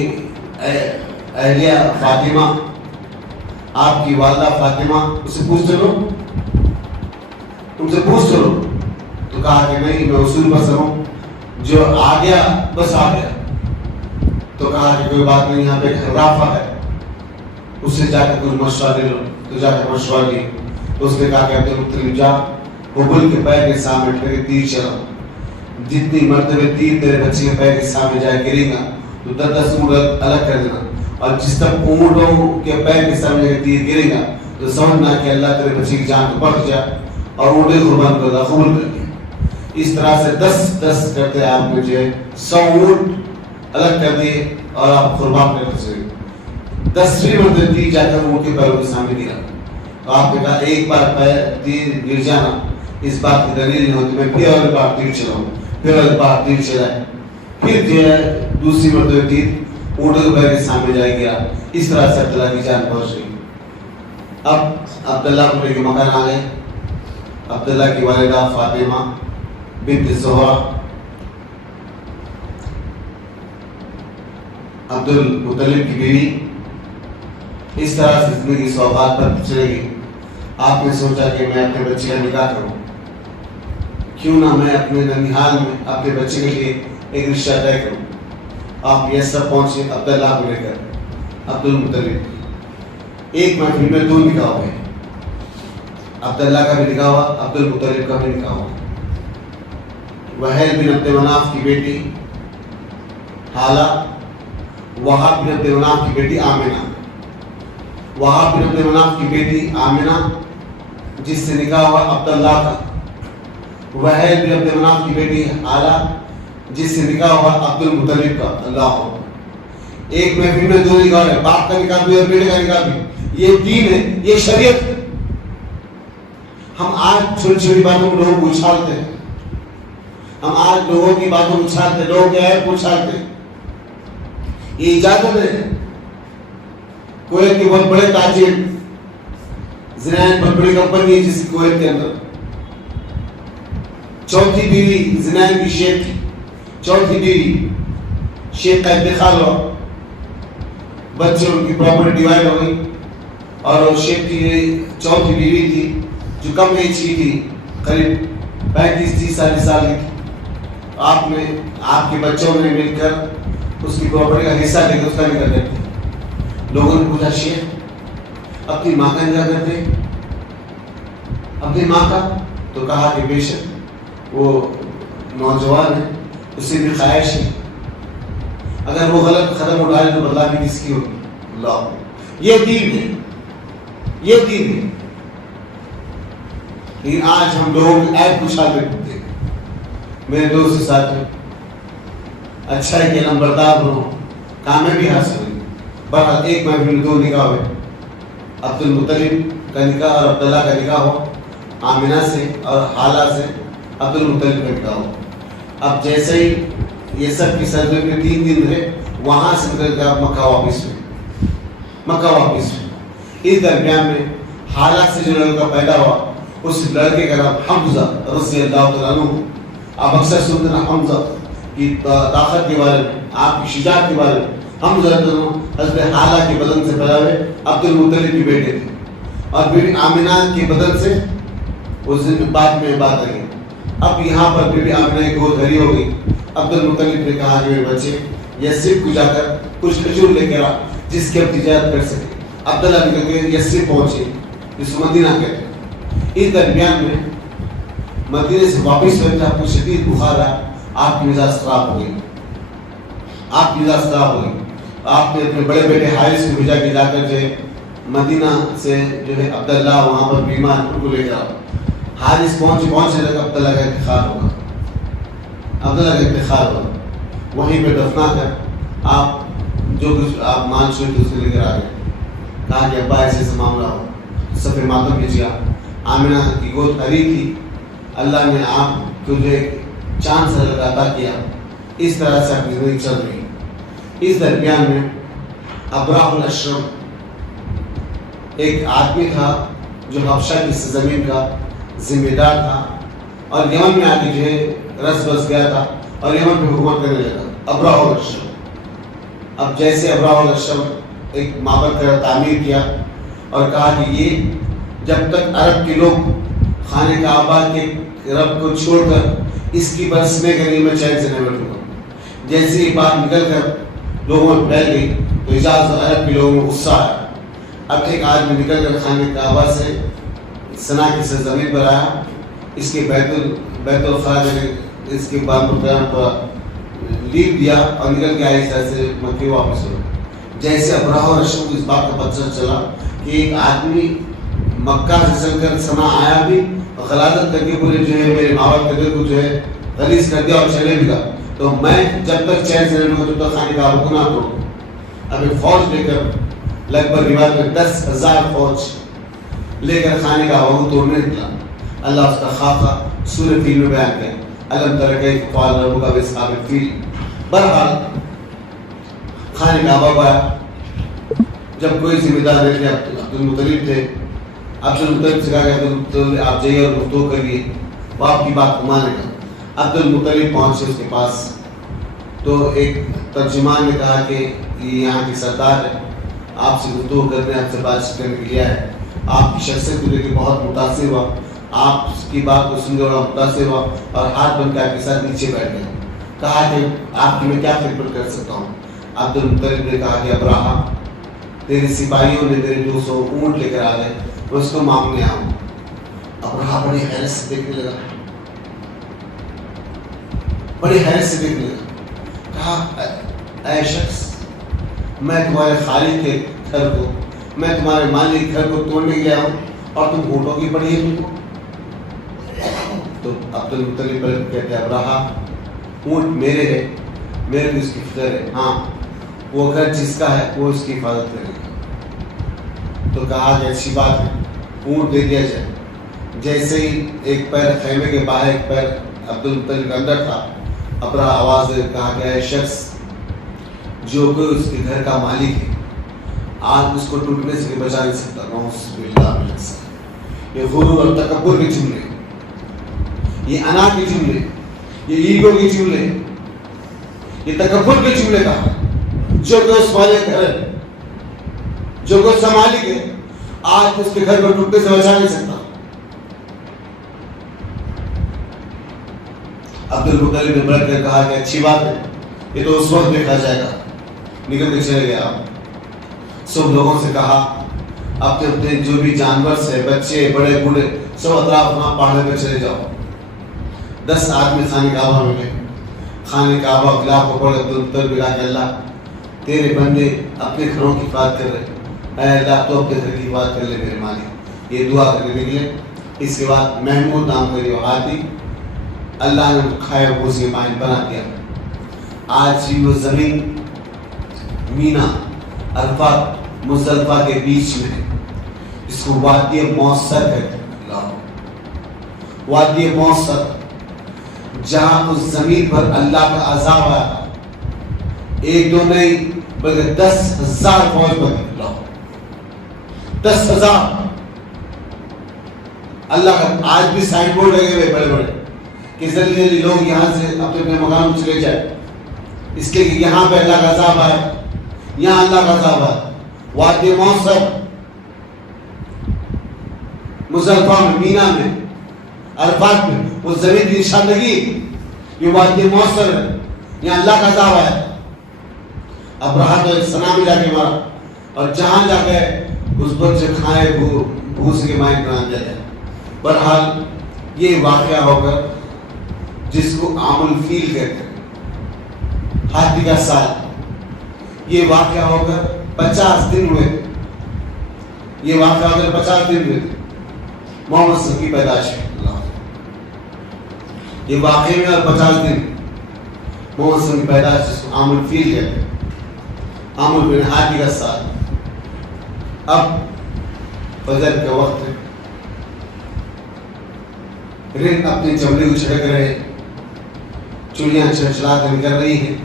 اہلیہ فاطمہ, آپ کی والدہ فاطمہ, اس سے پوچھ چلو, تم سے پوچھ چلو. تو کہا کہ نہیں, میں اصول پر ہوں, جو آ گیا بس آ گیا. تو کہا کہ کوئی بات نہیں, یہاں پہ ایک خرافہ ہے, اس سے جا کے کچھ مشورہ لے لو. تو جا کے مشورہ لی. اس نے کہا کہ عبد المطلب جا ببل کے پیر کے سامنے ٹھہر کے تیر چلا. جتنی مرتبہ تیر تیرے بچے کے پیر کے سامنے جائے گرے گا تو 10 اونٹ الگ کر دینا, اور جس تک اونٹوں کے پیر کے سامنے تیر گرے گا تو سمجھنا کہ اللہ تیرے بچے کی جان کو بخش جائے اور اونٹیں قربان کر دیا, قبول کر لیا. اس طرح سے 10 کرتے آپ نے جو 100 اونٹ الگ کر دیے اور آپ قربان کر سکے. 10ویں مرتبہ تیر جا کر اونٹ کے پیروں کے سامنے گرا. تو آپ نے کہا ایک بار پیر تیر گر جانا اس بات کی دلیل نہیں ہوتی, میں پھر اور بار تیر چلاؤں, پھر اور بار تیر چلائے, پھر جو ہے دوسری مرتبہ تیر اونٹوں کے پیر کے سامنے جائے گیا. اس طرح سے عبداللہ کی جان پہنچ گئی. اب عبداللہ کے مکان آ گئے. عبداللہ کی والدہ فاطمہ بنت زہرا عبد المطلب کی بیوی. اس طرح سے زندگی سوغات پر چلے گی. آپ نے سوچا کہ میں اپنے بچے کا نکاح کروں, کیوں نہ میں اپنے ننیحال میں اپنے بچے کے لیے ایک رشتہ طے کروں. آپ یسرب پہنچے عبداللہ کو لے کر. عبد المطلب ایک محفل میں 2 نکاح ہوئے، عبداللہ کا بھی نکاح ہوا، عبد المطلب کا بھی نکاح ہوا۔ وحید بن عبد مناف کی بیٹی حالہ، وہاب بن عبد مناف کی بیٹی آمنہ، وہاب بن عبد مناف کی بیٹی آمنہ جس سے نکاح ہوا عبداللہ کا، وحید بن عبد مناف کی بیٹی حالہ جس سے نکاح ہوا عبد المطلب کا۔ اللہ ہو، ایک محفل میں 2 نکاح ہے، باپ کا نکاح بھی اور بیٹے کا نکاح بھی۔ یہ دین ہے، یہ شریعت ہے۔ ہم آج چھوٹی چھوٹی باتوں کو لوگوں کو اچھالتے ہیں، ہم آج لوگوں کی باتوں کو اچھالتے ہیں، لوگوں کے عیب کو اچھالتے ہیں۔ یہ اجازت ہے۔ کویت کے بہت بڑے تاجر، زنائن بہت بڑی کمپنی ہے جس کویت کے اندر 4تھی بیوی زنائن کی شیخ تھی، 4تھی بیوی شیخ کا انتقال ہوا، بچے ان کی پراپرٹی ڈیوائڈ ہو گئی، اور شیخ کی 4تھی بیوی تھی جو کم ایج کی تھی، قریب 35-30 سال کی تھی۔ آپ کے بچوں نے مل کر اس کی پراپرٹی کا حصہ لے کے اس کا نکاح کرتے۔ لوگوں نے پوچھا شیخ اپنی ماں کا نکاح کرتے؟ اپنی ماں کا؟ تو کہا کہ بے شک وہ نوجوان ہے، اسے بھی خواہش ہے، اگر وہ غلط قدم اٹھائے تو بدلا بھی کس کی ہوگی؟ اللہ، یہ دین ہے، یہ دین ہے۔ لیکن آج ہم لوگوں کی عیب اچھالتے پھرتے ہیں۔ میرے دوست ساتھ میں اچھا ہے کہ نمبردار بنو، کامیابی حاصل ہوئی۔ بہرحال ایک محفل میں 2 نکاح ہوئے، عبد المطلب کا نکاح اور عبداللہ کا نکاح ہوا، آمنہ سے اور حالہ سے عبد المطلب کا نکاح ہوا۔ اب جیسے ہی یہ سب کی سرزمین میں 3 دن رہے، وہاں سے نکل کر مکہ واپس ہوئے۔ اس درمیان میں حالہ سے جو لڑکا پیدا ہوا، اس لڑکے کا نام حمزہ رضی اللہ تعالیٰ عنہ۔ آپ اکثر سنتے ہیں حمزہ کی طاقت کے بارے میں، آپ کی شجاعت کے بارے میں۔ حمزہ حضرت حالہ کے بدن سے پیدا ہوئے، عبد المطلب کی بیٹے تھے، اور بیٹی آمنہ کے بدن سے اس دن بعد میں بات آئی۔ اب یہاں پر بیٹی آمنہ کی گود بھری ہو گئی۔ عبد المطلب نے کہا کہ میرے بچے یثرب کو جا کر کچھ کھجور لے کر آ جس کی اب تجارت کر سکے۔ عبداللہ نکل کے یثرب پہنچے جس کو مدینہ کہتے ہیں۔ اس درمیان میں مدینے سے واپس ہوئے تھے، آپ کو شدید بخار آیا، آپ کی مزاج خراب ہو گئی، آپ نے اپنے بڑے بیٹے حارث کو بھیجا کہ جا کر جو ہے مدینہ سے جو ہے عبداللہ وہاں پر بیمار ان کو لے جاؤ۔ حارث پہنچنے لگا، عبداللہ کا انتقال ہوگا، وہیں پہ دفنا کر آپ جو کچھ آپ مان چھوڑ کے اس کو لے کر آ گئے۔ کہا کہ ابا ایسے معاملہ ہو، صفحہ ماتم بھیجا۔ آمنہ کی گود بھری تھی، اللہ نے آپ کو جو ایک چاند سے عطا کیا۔ اس طرح سے آپ کی زندگی چل رہی۔ اس درمیان میں ابراہ الاشرم ایک آدمی تھا جو حبشہ کی زمین کا ذمہ دار تھا، اور یمن میں آ کے جو ہے رس بس گیا تھا اور یمن پہ حکومت کرنے لگا۔ ابراہ الاشرم، اب جیسے ابراہ الاشرم ایک معبد کا تعمیر کیا اور کہا کہ یہ جب تک عرب کے لوگ خانہ کعبہ کے رب کو چھوڑ کر اس کی برس میں کرنے میں چین سے نہیں بیٹھوں گا۔ جیسے یہ بات نکل کر لوگوں میں پھیل گئی تو اجازت عرب کے لوگوں میں غصہ آیا۔ اب ایک آدمی نکل کر خانہ کعبہ سے صنع کی سرزمین پر آیا، اس کے بیت الخلا اس کے بعد پر لیپ دیا اور نکل کے آئے، اس طرح سے مکے واپس ہو۔ جیسے ابراہ الاشرم کو اس بات کا پتہ چلا کہ ایک آدمی مکہ سے چل کر صنع آیا بھی اور غلاظت کر کے پورے جو ہے میرے معبد کے دل کو جو ہے غلیظ کر دیا اور چلے بھی گا، تو میں جب تک چین سے نہیں لوں تب تک خانہ کعبہ کو نہ توڑوں۔ اب ایک فوج لے کر لگ بھگ روایت میں 10,000 فوج لے کر خانہ کعبہ کو توڑنے نکلا۔ اللہ اس کا خاکہ سورہ فیل میں بیان کرے، الم تر کیف فعل ربک باصحاب الفیل۔ بہرحال خانہ کعبہ کو آیا، جب کوئی ذمہ دار نہیں تھے، عبد المطلب تھے۔ عبد المطلب سے کہا کہ عبد المطلب آپ جائیے اور گفتگو کریے، وہ آپ کی بات کو مانے گا۔ عبد المطلب پہنچے اس کے پاس تو ایک ترجمان نے کہا کہ یہ یہاں کی سردار ہے، آپ سے گفتگو کرنے، آپ سے بات چیت کرنے کے لیے ہے، آپ کی شخصیت کو لے کے بہت متاثر ہوا، آپ کی بات کو سن کے بڑا متاثر ہوا اور ہاتھ بن کے آپ کے ساتھ نیچے بیٹھ گئے۔ کہا کہ آپ کی میں کیا خدمت کر سکتا ہوں؟ عبد المطلب نے کہا کہ ابراہ تیرے سپاہیوں نے تیرے 200 اونٹ لے کر آ گئے، میں اس کو مانگنے آؤں۔ ابرہہ بڑی حیرت سے دیکھنے لگا، بڑی حیرت سے دیکھنے لگا، کہا اے شخص، میں تمہارے خالق کے گھر کو، میں تمہارے مالک گھر کو توڑنے گیا ہوں اور تم اونٹوں کی پڑی ہے تم کو؟ تو عبد المطلب کہتے ہیں ابرہہ اونٹ میرے ہے، میرے کو اس کی فکر ہے، ہاں وہ گھر جس کا ہے وہ اس کی حفاظت کرے گا۔ تو کہا کہ اچھی بات ہے، اونٹ دے دیا جائے۔ جیسے ہی ایک پیر خیمے کے باہر، ایک پیر عبد المطلب کے اندر تھا، ابرہہ آواز دے کہا کہ اے شخص، جو کوئی اس کے گھر کا مالک ہے آج اس کو ٹوٹنے سے بچا نہیں سکتا۔ نعوذ باللہ من الشیطان۔ یہ غرور اور تکبر کے جملے، یہ انا کے جملے، یہ ایگو کے جملے، یہ تکبر کے جملے کا جو کہ اس والے گھر ہے، جو کہ اس کا مالک ہے، آج اس کے گھر کو ٹوٹنے سے بچا نہیں سکتا۔ عبد المطلب نے بڑھ کر کہا کہ اچھی بات ہے، یہ تو اس وقت دیکھا جائے گا۔ نکل کے چلے گیا۔ سب لوگوں سے کہا اپنے اپنے جو بھی جانور سے، بچے بڑے بوڑھے سب اطراف وہاں پہاڑ پہ چلے جاؤ۔ 10 آدمی خانہ کعبہ میں گئے۔ خانہ کعبہ غلاف کو پڑھ عبد المطلب کہا کہ اللہ تیرے بندے اپنے گھروں کی حفاظت کر رہے، اے اللہ تو اپنے گھر کی حفاظت کر لے میرے مالک۔ یہ دعا کرنے نکلے۔ اس کے بعد محمود نام کا جو ہاتھی اللہ نے کھائے وہ اس کے مائن بنا دیا۔ آج بھی وہ زمین مینا عرفات مزدلفہ کے بیچ میں، اس کو وادی موثر کہتے ہیں، وادی موثر، جہاں اس زمین پر اللہ کا عذاب آیا تھا۔ 1-2 نہیں بلکہ 10,000 فوج بنی، 10,000۔ اللہ کا آج بھی سائن بورڈ لگے ہوئے بڑے بڑے کہ جلدی لوگ یہاں سے اپنے اپنے مکان چلے جائے، اس کے کہ یہاں پہ اللہ کا عذاب آئے، یہاں اللہ کا عذاب آئے۔ وادی موثر مزدلفہ میں، مینا میں، عرفات میں، وہ زمین کی نشاندہی، یہ وادی موثر ہے، یہاں اللہ کا عذاب آئے۔ ابرہہ تو ایک صنم میں جا کے مارا، اور جہاں جا کے اس پر سے کھائے بھوس کے مائن بنا دیا جائے۔ بہرحال یہ واقعہ ہو کر جس کو عام الفیل کہتے ہیں، ہاتھی کا سال، یہ واقعہ ہو کر 50 دن ہوئے۔ یہ واقعہ ہو کر 50 دن ہوئے تھے محمد صلی اللہ علیہ وسلم کی پیدائش میں۔ یہ واقعے میں اور 50 دن محمد صلی اللہ علیہ وسلم کی پیدائش، جس کو عام الفیل کہتے ہیں، عام الفیل ہاتھی کا سال۔ اب فجر کا وقت ہے، رن اپنے چمڑے کو چھڑک رہے ہیں، چڑیاں چڑچڑا کر نکل رہی ہیں،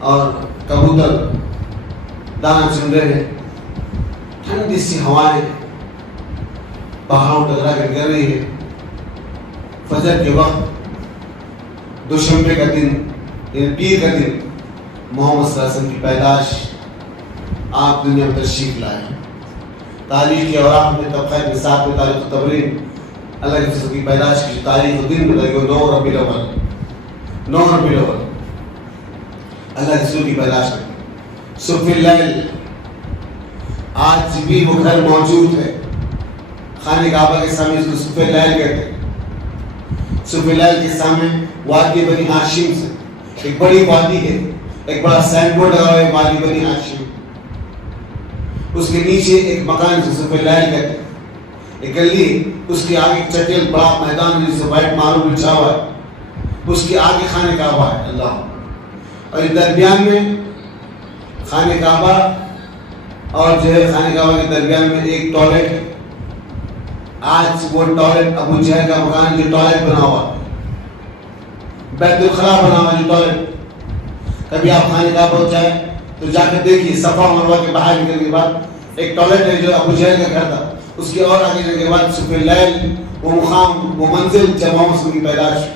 اور کبوتر دانا چن رہے ہیں، ٹھنڈی سی ہوائیں پہاڑوں ٹکرا کر نکل رہی ہے۔ فجر کے وقت، دوشنبے کا دن، یعنی پیر کا دن، محمد صلی اللہ علیہ وسلم کی پیدائش، آپ دنیا میں تشریف لائے۔ تاریخ کے اوراق میں طبقہ نصاب میں تاریخ تبرین اللہ کے رسول کی پیدائش کی تاریخ و دن بتائی گئی 9 ربیع الاول، 9 ربیع الاول اللہ کے رسول کی پیدائش میں۔ صبح اللیل، آج بھی وہ گھر موجود ہے خانہ کعبہ کے سامنے، اس کو صبح اللیل کہتے ہیں۔ صبح اللیل کے سامنے وادی بنی ہاشم سے ایک بڑی وادی ہے، ایک بڑا سائن بورڈ لگا ہوا ہے، وادی بنی ہاشم، اس کے نیچے ایک مکان سے صبح اللیل کہتے ہیں، ایک گلی، اس کے آگے چٹیل بڑا میدان جس سے وائٹ ماربل بچھا ہوا ہے، اس کے آگے خانہ کعبہ ہے اللہ، اور اس درمیان میں خانہ کعبہ اور جو ہے خانہ کعبہ کے درمیان میں ایک ٹوائلٹ ہے۔ آج وہ ٹوائلٹ ابو جہل کا مکان جو ٹوائلٹ بنا ہوا، بیت الخلا بنا ہوا جو ٹوائلٹ، کبھی آپ خانہ کعبہ جائیں تو جا کے دیکھیے، صفا مروہ کے باہر نکلنے کے بعد ایک ٹوائلٹ ہے جو ابو جہل کا گھر تھا، اس کی اور آگے جانے کے بعد صبح اللیل وہ مقام، وہ منزل جب محمد کی پیدائش،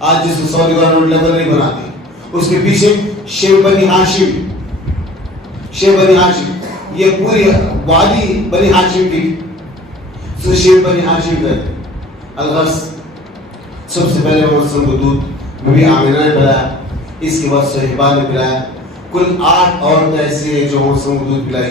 آج جس کو سعودی گورنمنٹ لیول نہیں بناتی، اس کے پیچھے شیو بنی ہاشم، شیو بنی ہاشم، یہ پوری وادی بنی ہاشم کی شیو بنی ہاشم کہتے ہیں۔ الغرض سب سے پہلے محمد صلی اللہ علیہ وسلم کو دودھ بی بی آمنہ نے پلایا، اس کے بعد صہیبہ نے پلایا، کل 8 عورتیں ایسی ہیں جو محمد صلی اللہ علیہ وسلم کو دودھ پلائی۔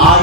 8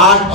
8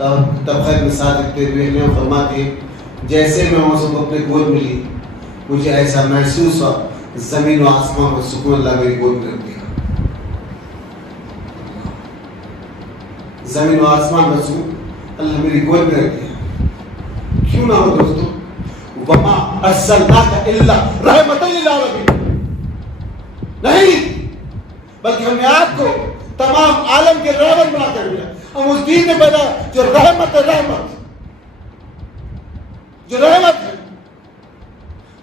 تب خیر مثال دیتے ہوئے ہمیں فرماتے ہیں جیسے میں موسم کو اپنے گود ملی مجھے ایسا محسوس ہوا زمین و آسمان و سکون اللہ میری گود میں رکھ دیا. زمین و آسمان و سکون اللہ میری گود میں رکھ دیا. کیوں نہ ہو دوستو؟ وما ارسلناک الا رحمۃ للعالمین. نہیں بلکہ ہم نے آپ کو تمام عالم کے رحمت بنا کر دیا. ہم اس دین میں پیدا جو رحمت ہے، رحمت جو رحمت ہے.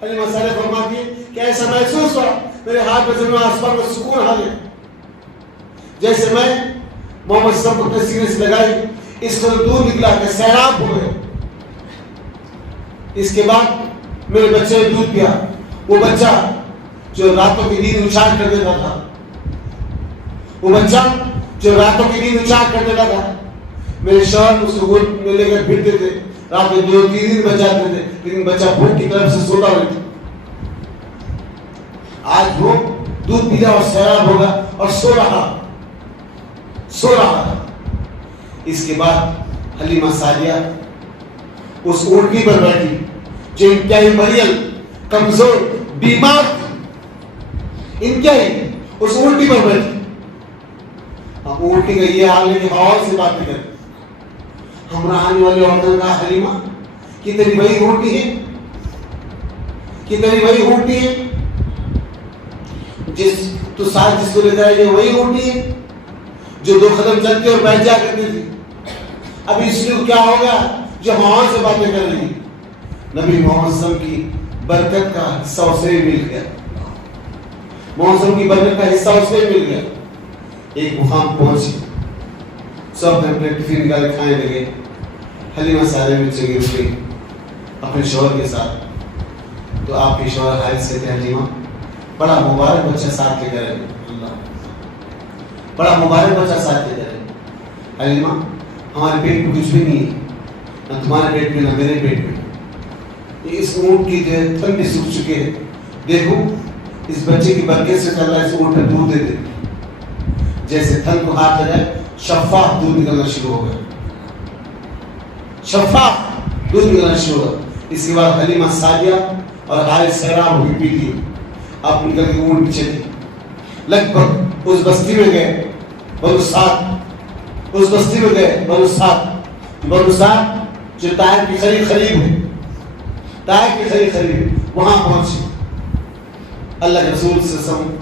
حلیمہ سارے فرماتی ہے کہ ایسا محسوس ہوا میرے ہاتھ میں زمین و آسمان میں سکون حال ہے. جیسے میں محمد صلی اللہ علیہ وسلم کو سینے سے لگائی اس کو دور نکلا کہ سیراب ہو گئے. اس کے بعد میرے بچے نے دودھ پیا. وہ بچہ جو راتوں کی نیند اچاٹ کر دیتا تھا، وہ بچہ جو راتوں کی نیند اچاٹ کر دیتا تھا، میرے شوہر اس کو گود میں لے کر پھرتے تھے. رات میں 2-3 دن بچاتے تھے لیکن بچہ بھوک کی طرف سے سوتا رہتا. آج وہ دودھ پیا اور سیراب ہوگا اور سو رہا. اس کے بعد حلیمہ سعدیہ اس اونٹنی پر بیٹھی جو انتہائی مریل، کمزور، بیمار تھی. انتہائی اس اونٹنی پر بیٹھی. اب اونٹنی کا یہ حال ہے کہ ہوا سے باتیں کرتی. ہمارا آنے والے عورتوں کا حلیمہ کہ تیری وہی اونٹنی ہے، کہ تیری وہی اونٹنی ہے جس تو ساتھ جس کو لے جائے گا وہی اونٹنی ہے جو 2 قدم چلتی اور بیٹھ جا کرتی تھی. اب اس لیے کیا ہو گیا جو ہوا سے باتیں کر رہی. نبی محمد صلی اللہ علیہ وسلم کی برکت کا حصہ اسے مل گیا. محمد صلی اللہ علیہ وسلم کی برکت کا حصہ اسے مل گیا. ایک مقام پہنچی، سب نے اپنے ٹفن نکال کھانے لگے. حلیمہ سعدیہ میں چلی اٹھ گئی اپنے شوہر کے ساتھ. تو آپ کے شوہر حارث کہتے ہیں حلیمہ بڑا مبارک بچہ ساتھ لے کر آئے. اللہ بڑا مبارک بچہ ساتھ لے کر آئے. حلیمہ ہمارے پیٹ میں کچھ بھی نہیں ہے، نہ تمہارے پیٹ میں نہ میرے پیٹ میں. اس اونٹ کی جو تھن بھی سوکھ چکے ہیں. دیکھو اس بچے کی برکت سے چل رہا ہے. اس اونٹ پہ دودھ دے دے. جیسے تھن کو ہاتھ لگائے شفاف دودھ نکلنا شروع ہو گیا. شفاف دودھ نکلنا شروع ہوا. اس کے بعد حلیمہ سعدیہ اور حارث سیراب ہو کے پی لیے. اب نکل کے اونٹ پیچھے تھی. لگ بھگ اس بستی میں گئے بنو سعد. اس بستی میں گئے بنو سعد جو طائف کی قریب ہے. طائف کی قریب وہاں پہنچے. اللہ کے رسول صلی اللہ علیہ وسلم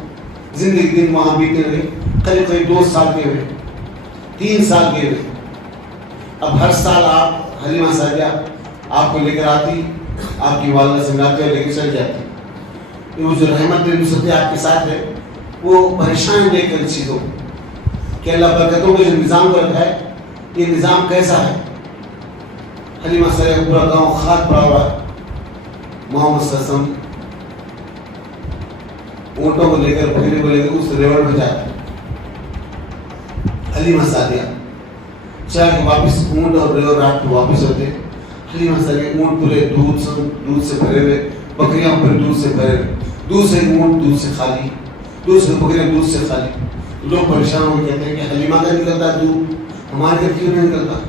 زندگی دن وہاں بیتے رہے. قریب 2 سال کے ہوئے، 3 سال کے ہوئے. اب ہر سال آپ حلیمہ سعدیہ آپ کو لے کر آتی، آپ کی والدہ سے ملاتے اور لے کے چل جاتی. وہ جو رحمت نصرت آپ کے ساتھ ہے وہ پریشان دیکھ کر چیزوں کہ اللہ برکتوں کے جو نظام کو رکھا ہے یہ نظام کیسا ہے. حلیمہ سعدیہ پورا گاؤں خاک پڑا ہوا ہے. محمد صلی اللہ علیہ وسلم اونٹوں کو لے کر بکرے کو لے کر اس ریور میں جاتے. حلیمہ سعدیہ چاہ کے واپس اونٹ اور ریور رات کو واپس ہوتے. حلیمہ سعدیہ اونٹ پورے دودھ سے بھرے ہوئے، بکریاں پورے دودھ سے بھرے ہوئے. دودھ سے اونٹ دودھ سے خالی، دودھ سے بکریاں دودھ سے خالی. لوگ پریشان ہو کے کہتے ہیں کہ حلیمہ کا نکلتا دودھ ہمارے گھر کیوں نہیں نکلتا،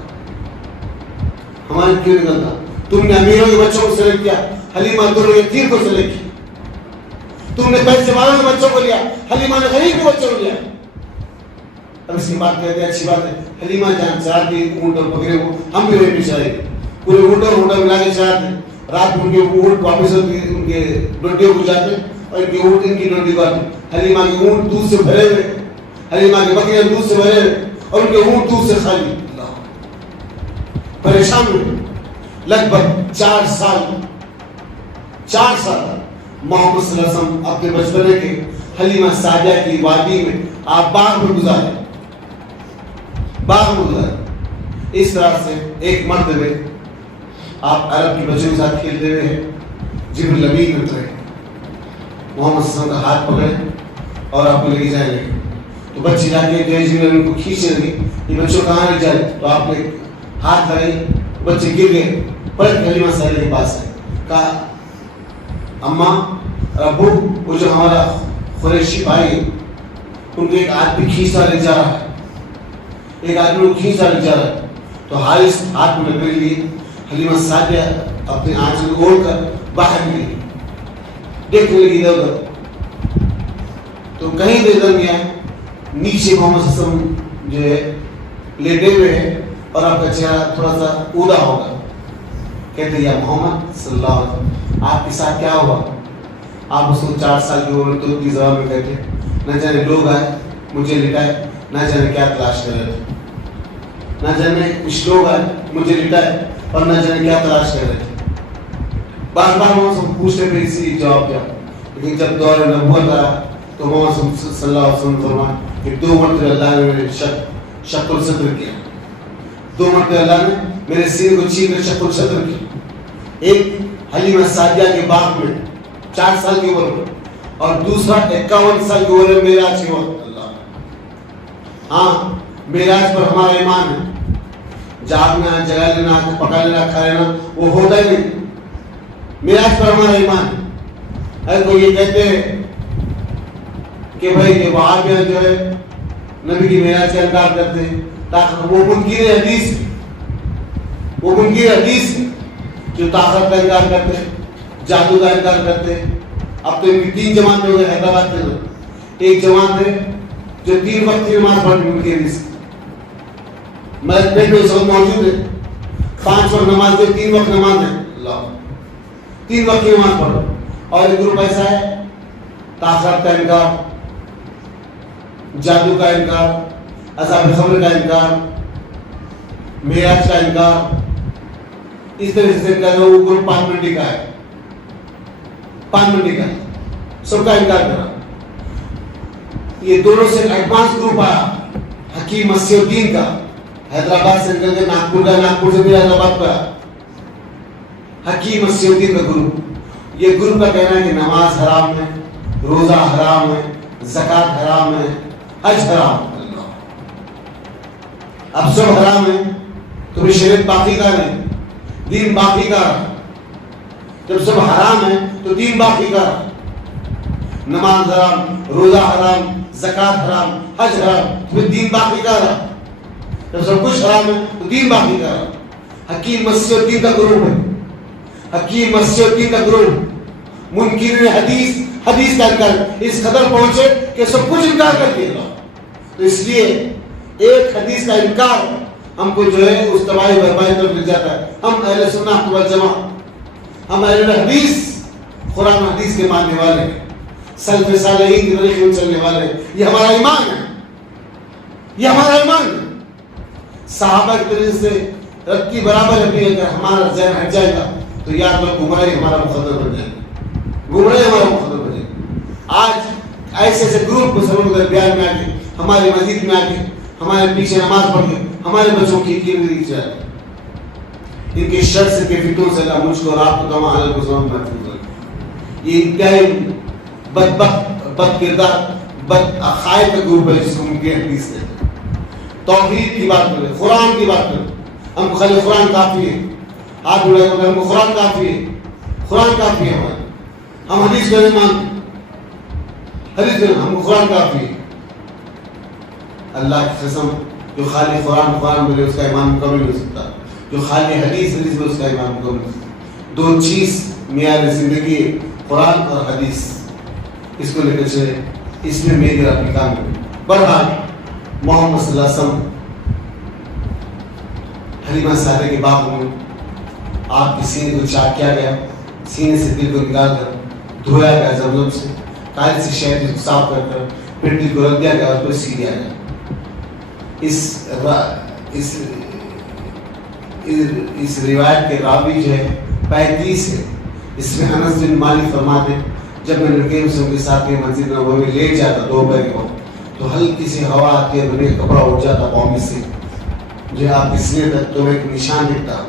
ہمارے کیوں نکلتا. تم نے امیروں کے بچوں کو سلیکٹ کیا، حلیمہ تم نے یتیم کو سلیکٹ کیا. تم نے پیسے والوں کے بچوں کو لیا، حلیمہ نے غریب کے بچوں کو لیا. اب اس کی بات کہتے ہیں اچھی بات ہے. حلیمہ جان چراتی اونٹ اور بکرے کو، ہم بھی وہی بچارے پورے اونٹ اور اونٹا ملا کے چراتے. رات میں ان کے اونٹ واپس ہوتے، ان کے ڈنڈیوں کو جاتے اور ان کے اونٹ ان کی ڈنڈی کو آتے. حلیمہ کے اونٹ دودھ سے بھرے ہوئے، حلیمہ کے بکریاں دودھ سے بھرے ہوئے اور ان کے اونٹ دودھ سے خالی. پریشان ہوئے. لگ بھگ 4 سال محمد صلی اللہ علیہ وسلم اپنے بچپنے کے حلیمہ سعدیہ کی وادی میں آپ باغ میں گزارے. اس طرح سے ایک مرتبہ آپ عرب کے بچوں کے ساتھ کھیلتے ہوئے ہیں. جبریل امین اترے، محمد صلی اللہ علیہ وسلم کا ہاتھ پکڑے اور آپ کو لے کے جائیں گے. تو بچے جا کے جبریل امین کو کھینچنے لگے. یہ بچوں کہاں لے جائے؟ تو آپ نے ہاتھ لگائے، بچے گر گئے. پلٹ کے حلیمہ سعدیہ کے پاس ہے. کہا اماں ابو، وہ جو ہمارا قریشی بھائی ان کو ایک آدمی کھینچا لے جا رہا ہے، ایک آدمی کو کھینچا لے جا رہا ہے. تو حارث ہاتھ میں لکڑی لیے حلیمہ سعدیہ اپنے آنچل اوڑھ کر باہر گئی، دیکھنے لگی ادھر ادھر، تو کہیں نظر نہیں آیا، نیچے محمد صلی اللہ علیہ وسلم جو ہے لیٹے ہوئے ہیں اور آپ کا چہرہ تھوڑا سا اودا ہوگا. کہتے یا محمد صلی اللہ علیہ وسلم آپ کے ساتھ کیا ہوا؟ آپ اس کو 4 سال کی عمر تو کی زبان میں کہتے نہ جانے لوگ آئے مجھے لٹائے، نہ جانے کیا تلاش کر رہے تھے، نہ جانے کچھ لوگ آئے مجھے لٹائے اور نہ جانے کیا تلاش کر رہے تھے. بار بار وہ سب پوچھنے پہ اسی جواب دیا. لیکن جب دور نبوت آیا تو محمد صلی اللہ علیہ وسلم فرمایا کہ 2 مرتبہ اللہ نے میرے شق الصدر کیا، 2 مرتبہ اللہ نے میرے سینے کو چھین کر شق الصدر کیا. ایک حلیمہ سعدیہ کے باغ میں 4 سال کی عمر میں، اور دوسرا 51 سال کی عمر میں معراج کی وقت. اللہ ہاں معراج پر ہمارا ایمان ہے، جاگنا جگہ لینا پکا لینا کھا لینا وہ ہوتا ہی نہیں. معراج پر ہمارا ایمان ہے. اگر کوئی یہ کہتے ہیں کہ بھائی یہ وہابیاں جو ہے نبی کی معراج کا انکار کرتے ہیں، تاکہ وہ منکر حدیث جو طاقت کا انکار کرتے ہیں، جادو کا انکار کرتے ہیں. اب تو ان کی 3 جماعتیں ہو گئی حیدرآباد کے اندر. ایک جماعت ہے جو 3 وقت کی نماز پڑھتی منکر حدیث، مسجد میں اس وقت موجود ہے، 5 وقت نماز ہے، 3 وقت نماز ہے. اللہ 3 وقت کی نماز پڑھو. اور ایک گروپ ایسا ہے طاقت کا انکار، جادو کا انکار، عذاب قبر کا انکار، معراج کا انکار. اس طرح سے کہہ رہا وہ گروپ 5 منٹی کا ہے، 5 منٹی کا سب کا انکار کر رہا. یہ دونوں سے ایڈوانس گروپ آیا حکیم مسیح الدین کا، حیدرآباد سے نکل کے ناگپور کا، ناگپور سے بھی حیدرآباد کا حکیم مسیح الدین کا گروپ. یہ گروپ کا کہنا ہے کہ نماز حرام ہے، روزہ حرام ہے، زکوٰۃ حرام ہے، حج حرام ہے. اب سب حرام ہے تو بھی شریعت باقی کا نہیں، دین باقی کا. جب سب حرام ہے تو دین باقی کا. نماز حرام، روزہ حرام، زکوٰۃ حرام، حج حرام، پھر دین باقی کا رہا. جب سب کچھ حرام ہے تو دین باقی کا رہا. حکیم مسیح الدین کا گروپ ہے، حکیم مسیح الدین کا گروپ منکرین حدیث کا انکار اس قدر پہنچے کہ سب کچھ انکار کر دیا. تو اس لیے ایک حدیث کا انکار ہم کو جو ہے اس تباہی بربادی طرف لے جاتا ہے. ہم اہل سنت والجماعت، ہم اہل حدیث، قرآن حدیث کے ماننے والے ہیں، سلف صالحین کی طریقے میں چلنے والے ہیں. یہ ہمارا ایمان ہے، یہ ہمارا ایمان ہے. صحابہ کی طریقے سے رتی برابر ہے. اگر ہمارا ذہن ہٹ جائے گا تو یا تو گمراہی ہمارا مقدر بن جائے گا، گمراہی ہمارا مقدر بن جائے گا. آج ایسے ایسے گروپ مسلمانوں کے درمیان میں آ کے، ہماری مسجد میں آ کے، ہمارے پیچھے نماز پڑھ کے ہمارے بچوں کی زندگی چاہے. ان کے شر سے کیفیتوں سے اللہ مجھ کو اور آپ کو تمام حالت کو سلام محفوظ رکھے. یہ انتہائی بد کردار، بد عقائد کا گروپ ہے جس کو ان کے حدیث ہے. توحید کی بات کریں، قرآن کی بات کریں. ہم کو خالی قرآن کافی ہے. ہاتھ اڑائے ہم کو قرآن کافی ہے، قرآن کافی ہے ہمارا. ہم حدیث کو نہیں مانتے، حدیث میں ہم کو قرآن کافی ہے. اللہ کی قسم جو خالی قرآن ملے اس کا ایمان مکمل ہو سکتا، جو خالی حدیث میں اس کا ایمان مکمل ہو سکتا. 2 چیز معیار زندگی ہے، قرآن اور حدیث. اس کو لے کر چلے، اس میں میری رب کام ہے. بہرحال محمد صلی اللہ علیہ وسلم حلیمہ سعدیہ کے باغ میں آپ کے سینے کو چاک کیا گیا، سینے سے دل کو نکال کر دھویا گیا زمزم سے، کالی سے شہد کو صاف کر کر پھر دل کو رکھ دیا گیا اور پھر سی دیا گیا. اس روایت کے راوی جو ہے 35 ہے. اس میں انس بن مالک فرماتے ہیں جب میں نبی کریم صلی اللہ علیہ وسلم کے ساتھ مسجد نبوی میں لیٹ جاتا دوپہر کے وقت تو ہلکی سی ہوا آتی ہے، میرا کپڑا اٹھ جاتا بامبے سے، جو آپ کے سینے تک تو ایک نشان دکھتا،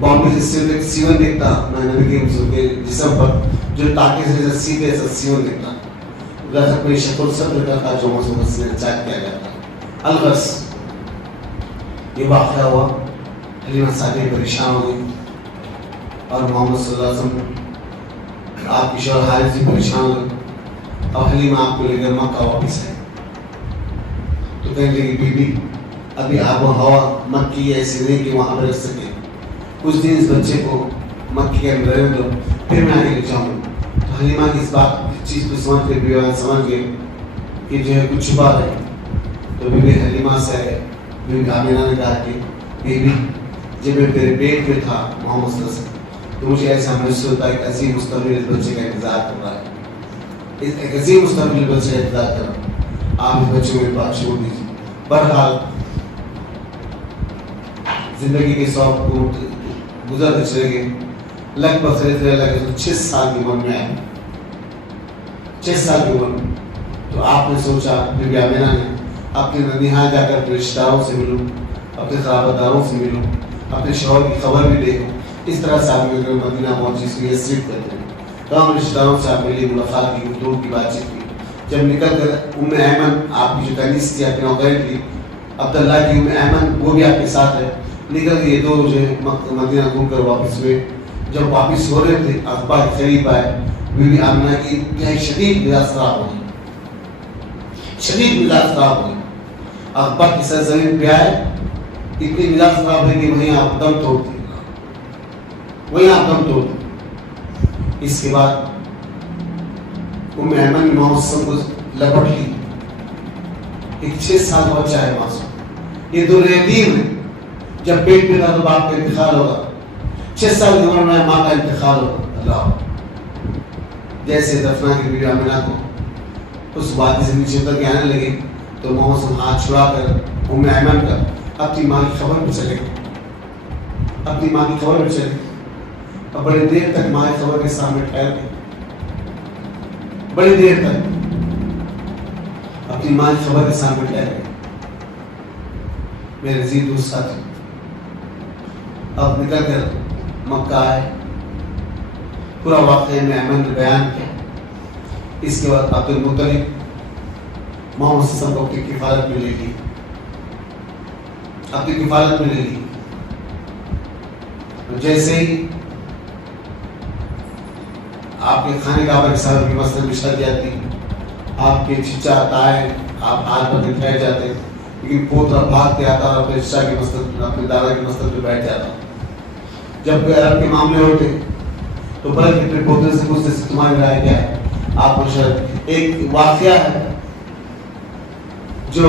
بامبے سے ایک سیون دکھتا. میں نبی کریم صلی اللہ علیہ وسلم کے جسم پر جو تاکہ سے سیدھے ایسا سیون دکھتا. رسک میں شکل صدر کا تھا جو مسلم سے چاک کیا جاتا. الغرض یہ واقعہ ہوا، حلیمہ سعدیہ پریشان ہو گئی اور محمد صلی اللہ علیہ وسلم آپ کی شوہر حارث بھی پریشان ہو گئے اور حلیمہ آپ کو لے کر مکہ واپس آئے. تو کہنے لگی بی بی ابھی آب و ہوا مکی ایسی نہیں کہ وہاں پہ رہ سکے. کچھ دن اس بچے کو مکی کے اندر رہنے دو, پھر میں آگے لے جاؤں. تو حلیمہ کی اس بات چیز کو سمجھ کے بیوی سمجھ گئے کہ جو ہے کچھ چھپا ہے. تو بی بی حلیمہ سے بی بی آمینہ نے کہا کہ بیوی جب میں میرے پیٹ میں تھا محمد صلی اللہ علیہ وسلم تو مجھے ایسا محسوس ہوتا ہے کہ عظیم مستقبل اس بچے کا انتظار کر رہا ہے. ایک عظیم مستقبل بچے کا انتظار کر رہا ہے. آپ اس بچے کو میرے پاس چھوڑ دیجیے. بہرحال زندگی کے سوق کو گزرتے چلے گئے. لگ بھگ خریدتے لگے 6 سال کی عمر میں آئے. 6 سال کی عمر میں تو آپ نے سوچا بی بی آمینہ نے اپنے ننیحال جا کر اپنے رشتہ داروں سے ملوں, اپنے قرابت داروں سے ملوں, اپنے شوہر کی خبر بھی دیکھوں. اس طرح سے آپ نے مدینہ پہنچی, اس کو یثرب کہتے ہیں. تمام رشتہ داروں سے آپ ملی, ملاقات کی, گفتگو کی, بات چیت کی. جب نکل کر ایمن آپ کی جو کنیز تھی, آپ کی نوکری تھی عبداللہ کی ایمن, وہ بھی آپ کے ساتھ ہے, نکل کے یہ دو جو ہے مدینہ گھوم کر واپس ہوئے. جب واپس ہو رہے تھے اخبار قریب آئے, بی بی آمینہ کی انتہائی شدید مزاج خراب ہو گئی, شدید مزاج خراب ہو گئی. اخبار کی سرزمین پہ آئے, اتنی مزاج خراب ہے کہ وہیں آپ دم توڑ دی, وہیں آپ دم توڑ دی. اس کے بعد ایمن نے محمد صلی اللہ علیہ وسلم کو لپٹ لی. ایک 6 سال کا بچہ ہے معصوم, یہ دور یتیم ہے. جب پیٹ میں تھا تو باپ کا انتقال ہوگا, 6 سال کی عمر میں ماں کا انتقال ہوگا. اللہ جیسے دفنا کی بی بی آمینہ کو اس وادی سے نیچے اتر کے آنے لگے تو محمد صلی اللہ علیہ وسلم ہاتھ چھڑا کر ایمن کا اپنی ماں کی خبر پہ چلے گئے, اپنی ماں کی خبر پہ چلے گئے. اب بڑی دیر تک ماں کی خبر کے سامنے ٹھہر گئے, بڑی دیر تک اپنی ماں کی خبر کے سامنے ٹھہر گئے. میرے عزیز دوست ساتھی, اب نکل کر مکہ آئے. پورا واقعہ میں ایمن نے بیان کیا. اس کے بعد عبد المطلب محمد صلی اللہ علیہ وسلم کو اپنی کفالت میں لے لی, اپنی کفالت میں لے لی. جیسے ہی آپ کے خانے کعبہ کے ساتھ کی مسجد بچھا جاتی, آپ کے چچا تائے آپ ہاتھ پر ٹھہر جاتے, لیکن پوترا بھاگ کے آتا اور اپنے چچا کی مسجد, اپنے دادا کی مسجد پہ بیٹھ جاتا. جب کوئی عرب کے معاملے ہوتے تو بلکہ اپنے پوترے سے پوچھتے سے تمہاری رائے کیا ہے. آپ مشرف ایک واقعہ ہے جو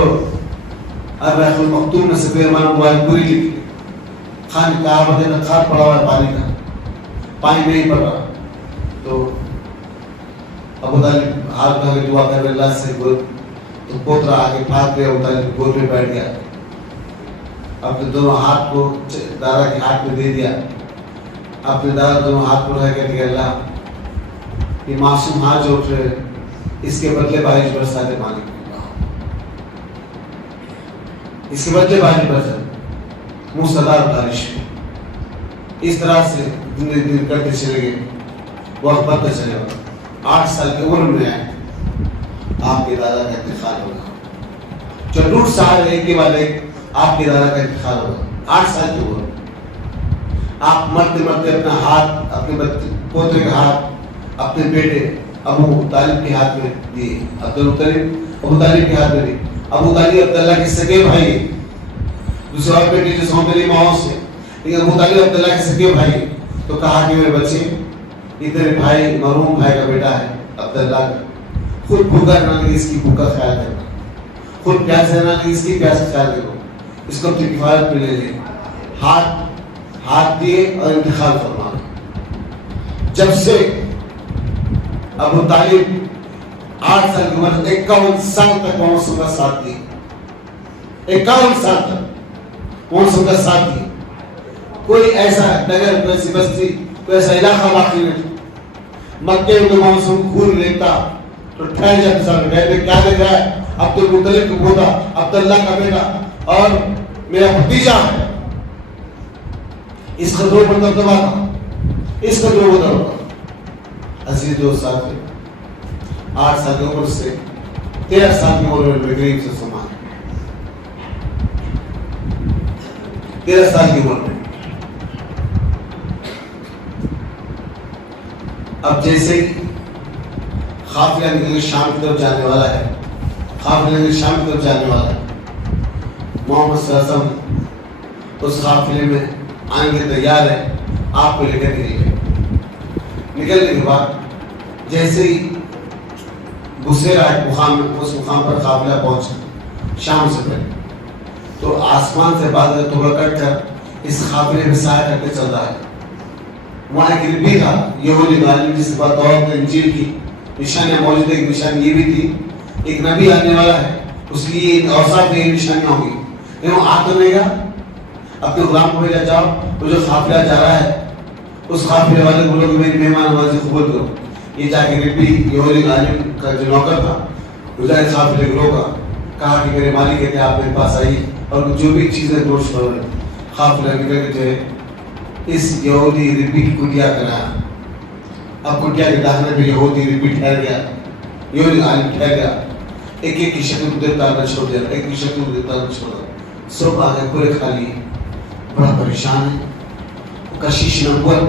الرحیق المختوم میں سے امام موبائل پوری لکھی. خانے کعبہ کے خط پڑا ہوا ہے پانی کا, پانی نہیں پڑ رہا. تو ابو طالب ہاتھ دھو کے دعا کر رہے اللہ سے, تو پوترا آگے بھاگ گیا, ابو طالب گود میں بیٹھ گیا, اپنے دونوں ہاتھ کو دادا کے ہاتھ میں دے دیا. اپنے دادا دونوں ہاتھ پر رہ کے اللہ یہ معصوم ہاتھ جو اٹھ رہے اس کے بدلے بارش برسا دے مالک, اس کے بدلے بارش برسا موسیقار بارش. اس طرح سے زندگی کرتے چلے گئے. وقت بڑھتا چلے گا. 8 سال کی عمر میں آپ کے دادا کا انتقال ہوگا. جو 2 سال ایک کے بعد ایک آپ کے دادا کا انتقال ہوگا. 8 سال کی عمر آپ مرتے مرتے اپنا ہاتھ, اپنے پوتے کا ہاتھ اپنے بیٹے ابو طالب کے ہاتھ میں دیے. عبد المطلب ابو طالب کے ہاتھ میں دیے. ابو طالب عبداللہ کے سگے بھائی, دوسرے اور بیٹے جو سونپ میری ماؤں سے, لیکن ابو طالب عبداللہ کے سگے بھائی. تو کہا کہ میرے بچے یہ تیرے بھائی مرحوم بھائی کا بیٹا ہے عبداللہ کا, خود بھوکا رہنا لگے اس کی بھوکا خیال کرنا, خود پیاس رہنا لگے اس کی پیاس خیال کرو, اس کو اپنی کفایت میں لے لے. ہاتھ دیے اور انتقال فرما. جب سے ابو طالب 8 سال کی عمر 51 سال تک محمد کا ساتھ دیے. 51 سال تک محمد کا ساتھ دیے. کوئی ایسا نگر, کوئی ایسی بستی, کوئی ایسا علاقہ باقی نہیں. مکے میں محمد کو خون لیتا تو ٹھہر جاتے سامنے, کہتے کیا دیکھ رہا ہے, عبد المطلب کا پوتا, عبداللہ کا بیٹا اور میرا بھتیجا ہے. اس خطروں پر دبدبا تھا, اس خطروں پر دبدبا. عزیز دوست ساتھی, 8 سال کی عمر سے 13 سال کی عمر میں غریب سے سمان, 13 سال کی عمر میں. اب جیسے ہی قافلہ نکل کے شام کی طرف جانے والا ہے, قافلہ نکل کے شام کی طرف جانے والا ہے, محمد صلی اللہ علیہ وسلم اس قافلے میں آنے کے تیار ہے، آپ کو لے کر نکلنے کے بعد جیسے ہی بسیرا اس مقام پر قافلہ پہنچا شام سے پہلے، تو آسمان سے بادل توڑ کٹ کر اس قافلے میں سایہ کر کے چل رہا ہے۔ وہاں ایک نبی تھا یہودی غالب، جس کے بعد دور میں انجیل کی نشانیاں موجود ہے۔ ایک نشانی یہ بھی تھی ایک نبی آنے والا ہے، اس کی یہ اوصاف میں یہ نشانیاں ہوں گی، لیکن وہ آ تو نہیں گا۔ اپنے غلام کو بھیجا، جاؤ وہ جو قافلہ جا رہا ہے اس قافلے والے بولو کہ میری مہمان نوازی قبول کرو۔ یہ جا کے نبی یہودی غالب کا جو نوکر تھا وہ جا کے قافلے کو روکا، کہا کہ میرے مالک کہتے آپ میرے پاس آئیے اور جو بھی چیزیں گوشت ہو رہے قافلہ نکل کے جو ہے اس یہودی ربی کی کٹیا کرایا۔ اب کٹیا کے داخلے میں یہودی ربی ٹھہر گیا، یہودی غالب ٹھہر گیا، ایک ایک کی شکل کو دیتا نہ چھوڑ دیا، ایک کی شکل کو دیتا نہ چھوڑا۔ سب آگے پورے خالی، بڑا پریشان ہے۔ کشش نبوت،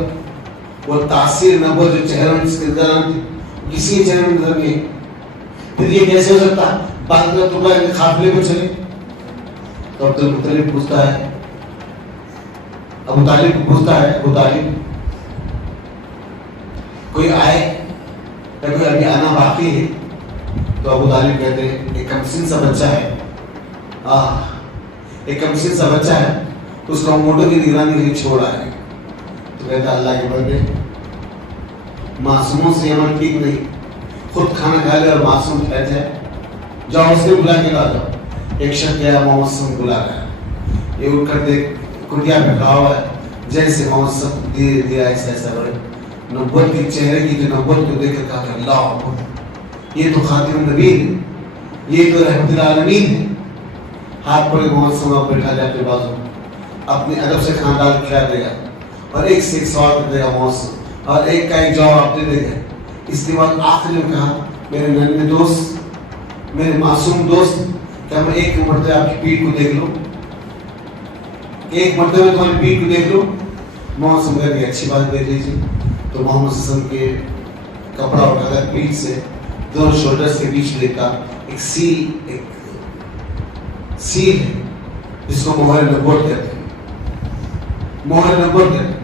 وہ تاثیر نبوت جو چہرے میں اس کے اندر آتی کسی کے چہرے میں نظر نہیں۔ پھر یہ کیسے ہو سکتا ہے بعد میں ٹکڑا قافلے کو چلے؟ تو عبد المطلب پوچھتا ہے، ابو طالب پوچھتا ہے، ابو طالب کوئی آئے یا کوئی ابھی آنا باقی ہے؟ تو ابو طالب کہتے ہیں ایک کمسن سا بچہ ہے، ایک کمسن سا بچہ ہے، اس کو موٹو کی نگرانی کے لیے چھوڑا ہے۔ تو کہتا اللہ کے بندے معصوموں سے عمل ٹھیک نہیں، خود کھانا کھا لے اور معصوم ٹھہر جائے، جاؤ اس کو بلا کے لا جاؤ۔ ایک شخص گیا، محمد صلی اللہ علیہ وسلم بلا گیا، یہ اٹھ کر دیکھ کٹیا پہ کھڑا ہوا ہے، جیسے محمد صلی اللہ علیہ وسلم دھیرے دھیرے ایسا ایسا بڑھے، نبوت کے چہرے کی جو نبوت کو دیکھ کر کہا کہ اللہ اکبر، یہ تو خاتم النبی ہے، یہ تو رحمت العالمین ہے۔ ہاتھ پڑے محمد صلی اللہ علیہ وسلم بٹھا جائے اپنے بازو، اپنے ادب سے کھانا ڈال کھلا دے گا اور ایک سے ایک سوال کر دے گا محمد صلی اللہ علیہ وسلم، اور ایک کا ایک جواب آپ دے دے گا۔ اس کے بعد آخر میں کہا میرے ننھے دوست، میرے معصوم دوست، کیا میں ایک مرتبہ آپ کی پیٹھ کو دیکھ لوں؟ ایک مرتبہ تمہاری پیٹھ کو دیکھ لوں؟ محمد صلی اللہ علیہ وسلم کہتے اچھی بات دیکھ لیجیے۔ تو محمد صلی اللہ علیہ وسلم کے کپڑا اٹھا کر پیٹھ سے دونوں شولڈرز کے بیچ دیکھا، ایک سیل ہے جس کو مہر نبوت کہتے ہیں، مہر نبوت کہتے ہیں۔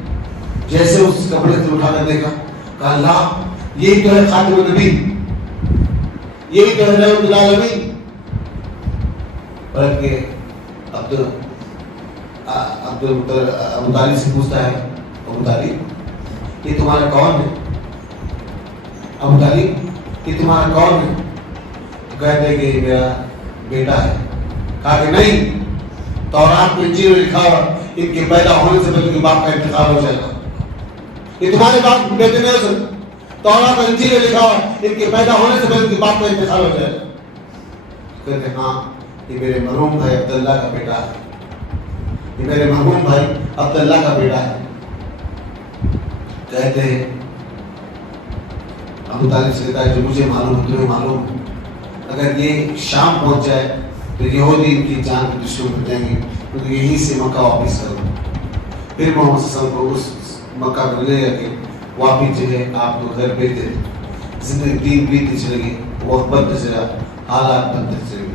جیسے اس کپڑے سے اٹھا کر دیکھا، کہا اللہ یہی تو ہے خاتم النبی، یہی تو ہے رحمت العالمین۔ بلکہ ابو طالب سے پوچھتا ہے، ابو طالب یہ تمہارا کون ہے؟ ابو طالب یہ تمہارا کون ہے؟ کہتے ہیں کہ میرا بیٹا ہے۔ کہا کہ نہیں، تورات میں انجیل میں لکھا ہوا ان کے پیدا ہونے سے پہلے باپ کا انتقال ہو جائے گا، یہ تمہارے باپ بیٹے نہیں ہو سکتے۔ تورات میں انجیل میں لکھا ہوا ان کے پیدا ہونے سے پہلے باپ کا انتقال ہو جائے گا۔ کہتے ہیں ہاں یہ میرے مرحوم بھائی عبداللہ کا بیٹا ہے، یہ میرے مرحوم بھائی عبداللہ کا بیٹا ہے۔ کہتے ہیں ابو طالب سے کہتا ہے جو مجھے معلوم ہے تمہیں معلوم ہے، اگر یہ شام پہنچ جائے تو یہودی ان کی جان کو دشمن کر جائیں گے، کیونکہ یہیں سے مکہ واپس کرو۔ پھر محمد صلی اللہ علیہ وسلم کو اس مکہ کو لے جا کے واپس جو ہے آپ کو گھر بھیج دے۔ زندگی دین بیتی چلے گی، وقت بدلتے چلا، حالات بدلتے چلے گئے۔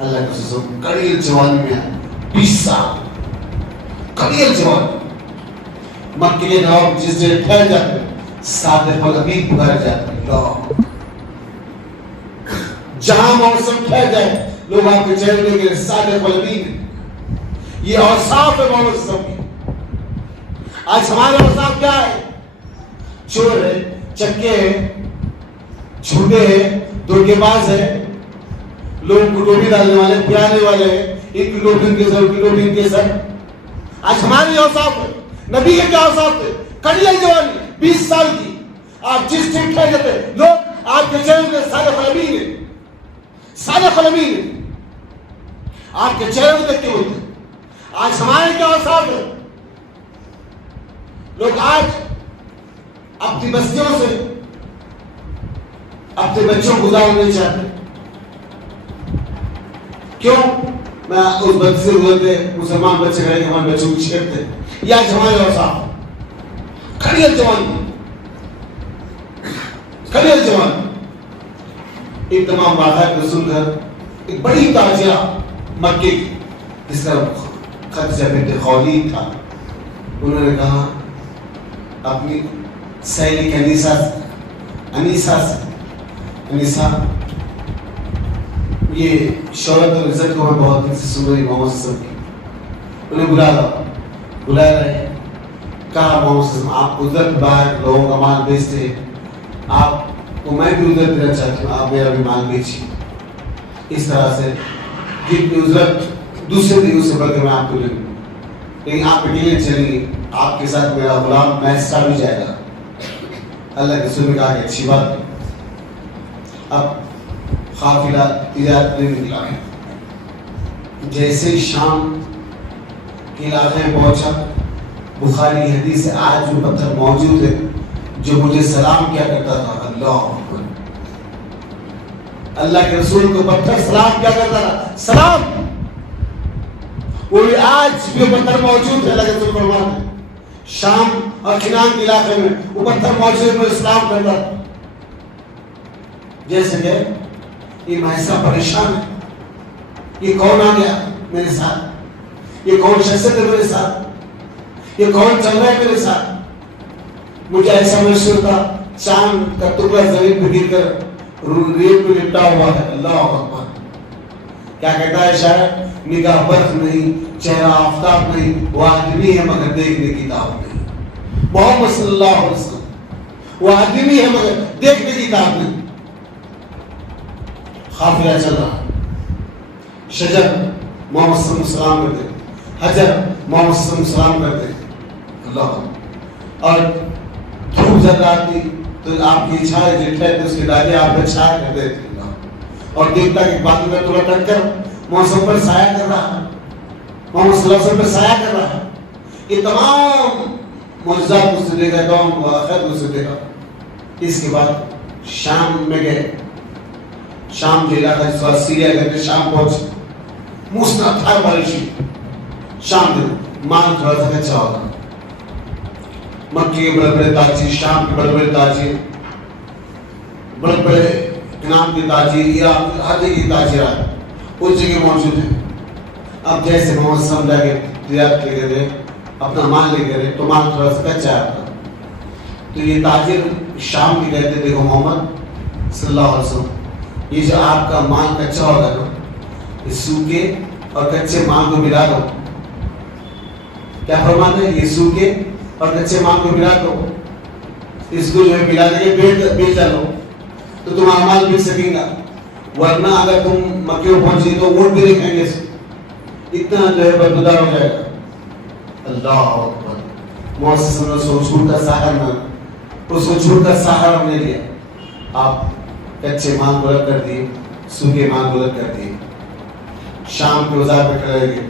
اللہ کے رسول کڑی جوانی میں آئے، 20 سال کڑی جوانی، مکے کے نواب جس جگہ ٹھہر جاتے صادق الامین پکارے جاتے ہیں، جہاں موسم ٹھہر جائے لوگ آپ کے چہرے دیکھ کے صادق الامین۔ یہ اوصاف ہے محمد صلی اللہ علیہ وسلم کی۔ آج ہمارے اوصاف کیا ہے؟ چور ہے، چکے ہیں، جھوٹے ہیں، دھوکے باز ہے، لوگوں کو ٹوپی ڈالنے والے، پلانے والے ہیں، ان کی ٹوپی ان کے سر، ان کی ٹوپی ان کے سر۔ آج ہماری اوصاف ہے، نبی کے کیا اوصاف ہے؟ کڑی جوانی 20 سال کی، آپ جس ٹھیک ٹھہر جاتے لوگ آپ کے چہرے میں صادق الامین ہے، صادق الامین ہے، آپ کے چہرے کو دیکھ کے ہوتے ہیں۔ آج ہمارے کیا اوصاف ہے؟ لوگ آج اپنی بستیوں سے اپنے بچوں کو گزارنا نہیں چاہتے۔ کیوں؟ میں اس بچے سے گزرتے مسلمان بچے رہے کہ ہمارے بچوں کو چھیڑتے، یہ آج ہمارے اوصاف، کھڑی جوان، کھڑی جوان۔ ان تمام باتیں کو سن کر ایک بڑی تاجیہ مکے کی جس کا خدیجہ بنت خویلد تھا، انہوں نے کہا اپنی سہیلی انیسہ یہ شہرت اور عزت کو میں بہت دن سے سن رہی محمد صلی اللہ علیہ وسلم کی، انہیں بلا رہے، کہا محمد صلی اللہ علیہ وسلم آپ ادھر باہر لوگوں کا مال بیچتے، آپ کو میں بھی ادھر دینا چاہتی ہوں، آپ میرا بھی مال بیچیے۔ اس طرح سے جتنی اجرت دوسرے دن سے بڑھ کے میں آپ کو لے لوں، لیکن آپ اکیلے چلیے، آپ کے ساتھ میرا غلام مہسا بھی جائے گا۔ اللہ کے رسول نے کہا کہ اچھی بات ہے۔ اب قافلہ تجارت میں نکلا ہے، جیسے شام کے علاقے میں پہنچا، بخاری کی حدیث ہے آج جو پتھر موجود ہے جو مجھے سلام کیا کرتا تھا، اللہ اکبر، اللہ کے رسول کو پتھر سلام کیا کرتا تھا، سلام، وہ آج بھی پتھر موجود ہے۔ اللہ کے رسول فرماتے ہیں شام اور کنان کے علاقے میں وہ پتھر موجود میں اسلام کرتا تھا۔ جیسے کہ یہ مہسا پریشان ہے، یہ کون آ گیا میرے ساتھ، یہ کون شخصیت ہے میرے ساتھ، یہ کون چل رہا ہے میرے ساتھ؟ مجھے ایسا محسوس تھا چاند کا ٹکڑا زمین پہ گر کر ریت میں لپٹا ہوا ہے۔ اللہ اکبر، کیا کہتا ہے شاعر، نگاہ برف نہیں، چہرہ آفتاب نہیں، وہ آدمی ہے مگر دیکھنے کی طاقت نہیں۔ محمد صلی اللہ علیہ وسلم وہ آدمی ہے مگر دیکھنے کی طاقت نہیں۔ قافلہ چل رہا، شجر محمد صلی اللہ علیہ وسلم سلام کرتے، حجر محمد صلی اللہ علیہ وسلم کرتے، اللہ، اور دھوپ جب آتی تو آپ کی چھائے جٹھے تو اس کے داغے آپ پہ چھائے کرتے تھے، اور دیکھتا کہ باتوں میں تھوڑا ٹک کر موسم پر سایہ کر رہا ہے، محمد صلی اللہ علیہ وسلم پر سایہ کر رہا ہے۔ یہ تمام معجزات اس نے دیکھا، تمام واقعات اس نے دیکھا۔ اس کے بعد شام میں گئے، شام جو علاقہ جس وقت سیریا کے شام پہنچے، موسلادھار بارش ہوئی، شام دن مال تھوڑا سا کچا ہوگا، مکی کے بڑے بڑے تاجر، شام کے بڑے بڑے تاجر، بڑے بڑے انعام کے تاجر، عراق ہر جگہ کے تاجرات اس جگہ موجود ہیں۔ اب جیسے محمد صلی اللہ علیہ وسلم جا کے تجارت لے گئے، اپنا مال لے گئے تو مال تھوڑا سا کچا آتا، تو یہ تاجر شام کے کہتے دیکھو محمد صلی اللہ علیہ وسلم، یہ جو آپ کا مال کچا ہوگا نا، یہ سوکھے اور کچے مال کو ملا دو۔ کیا فرماتے ہیں؟ یہ سوکھے اور کچے مال کو ملا دو، اس کو جو ہے ملا دے کے بیچ ڈالو تو تمہارا مال بیچ سکیں گا، ورنہ اگر تم مکے میں پہنچی تو اونٹ بھی نہیں کھائیں گے، اتنا جو ہے بدبودار ہو جائے گا۔ اللہ اکبر، محسن نے اس کو جھوٹ کا سہارا نہ، اس کو جھوٹ کا سہارا نہیں لیا، آپ کچے مال کو رد کر دیے، سوکھے مال کو رد کر دیے۔ شام کے بازار پہ کھڑے گئے،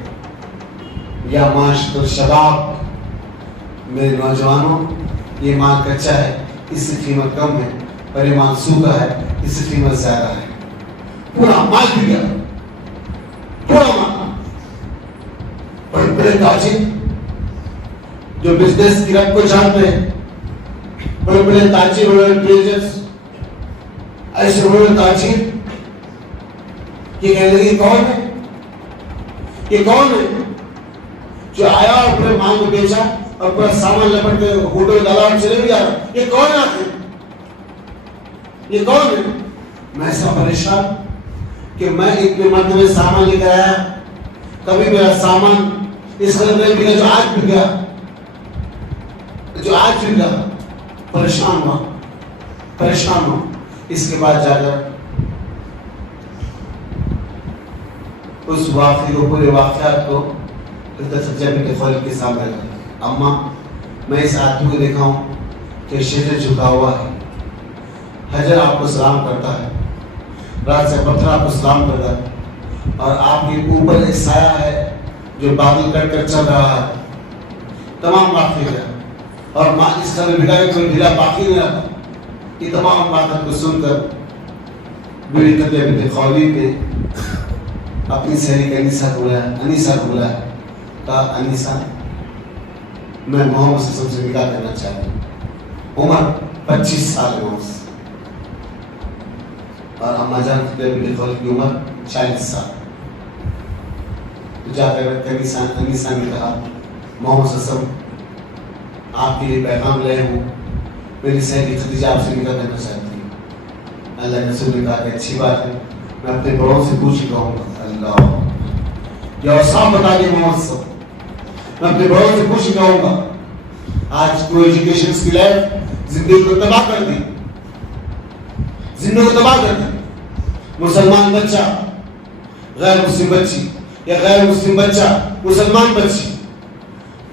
یا معاشرت الشباب، میرے نوجوانوں یہ مال کچا ہے اس سے قیمت کم ہے، اور یہ مال سوکھا ہے اس سے قیمت زیادہ ہے۔ پورا مال بھی گیا، پورا مال۔ بڑے بڑے تاجر جو بزنس کی رب کو جانتے ہیں، بڑے بڑے تاجر، بڑے بڑے ٹریڈرز، ایسے بڑے بڑے تاجر یہ کہنے لگے کون ہے، یہ کون ہے جو آیا اور اپنے مال کو بیچا اور پورا سامان لپٹ کے ہوٹل ڈالا اور چلے بھی جا رہا؟ یہ کون ہے آخر؟ یہ کون ہے؟ میں ایسا پریشان کہ میں اتنے مرتبے سامان لے کر آیا، کبھی میرا سامان اس قدر نہیں بکا جو آج بک گیا، جو آج بک گیا۔ پریشان ہوا۔ اس کے بعد جا کر اس واقعے کو، پورے واقعات کو سچا بنت خویلد کے سامنے رکھا۔ اما میں اس آدمی کو دیکھا ہوں کہ شجر جھکا ہوا ہے، حجر آپ کو سلام کرتا ہے، رات سے پتھر آپ کو سلام کرتا ہے، اور آپ کے اوپر ایک سایہ ہے جو بادل کٹ کر چل رہا ہے۔ تمام واقعے ہیں، اور ماں اس طرح بھیڑا کہ کوئی ڈھیلا باقی نہیں رہتا۔ یہ تمام باتوں کو سن کر بیوی خدیجہ بنت خویلد نے اپنی سہیلی انیسہ کو بلایا، کہا انیسہ میں محمد صلی اللہ علیہ وسلم سے نکاح کرنا چاہتا ہوں، عمر 25 سال ہے محمد، اور اما جان خدیجہ بنت خویلد کی عمر 40 سال۔ تو جا کر انیسا نے کہا محمد صلی اللہ علیہ وسلم آپ کے لیے پیغام لائے ہوں، میری سہیلی خدیجہ آپ سے نکاح کرنا چاہتی ہے۔ اللہ کے رسول نے کہا کہ اچھی بات ہے، میں اپنے بڑوں سے پوچھ کے کہوں گا۔ اللہ یہ صاحب بتا دیں محمد صلی اللہ علیہ وسلم، میں اپنے بڑوں سے پوچھ کے کہوں گا۔ آج کو ایجوکیشن کی لائف زندگی کو تباہ کر دی، زندگی کو تباہ کر دی۔ مسلمان بچہ غیر مسلم بچی یا غیر مسلم بچہ مسلمان بچی،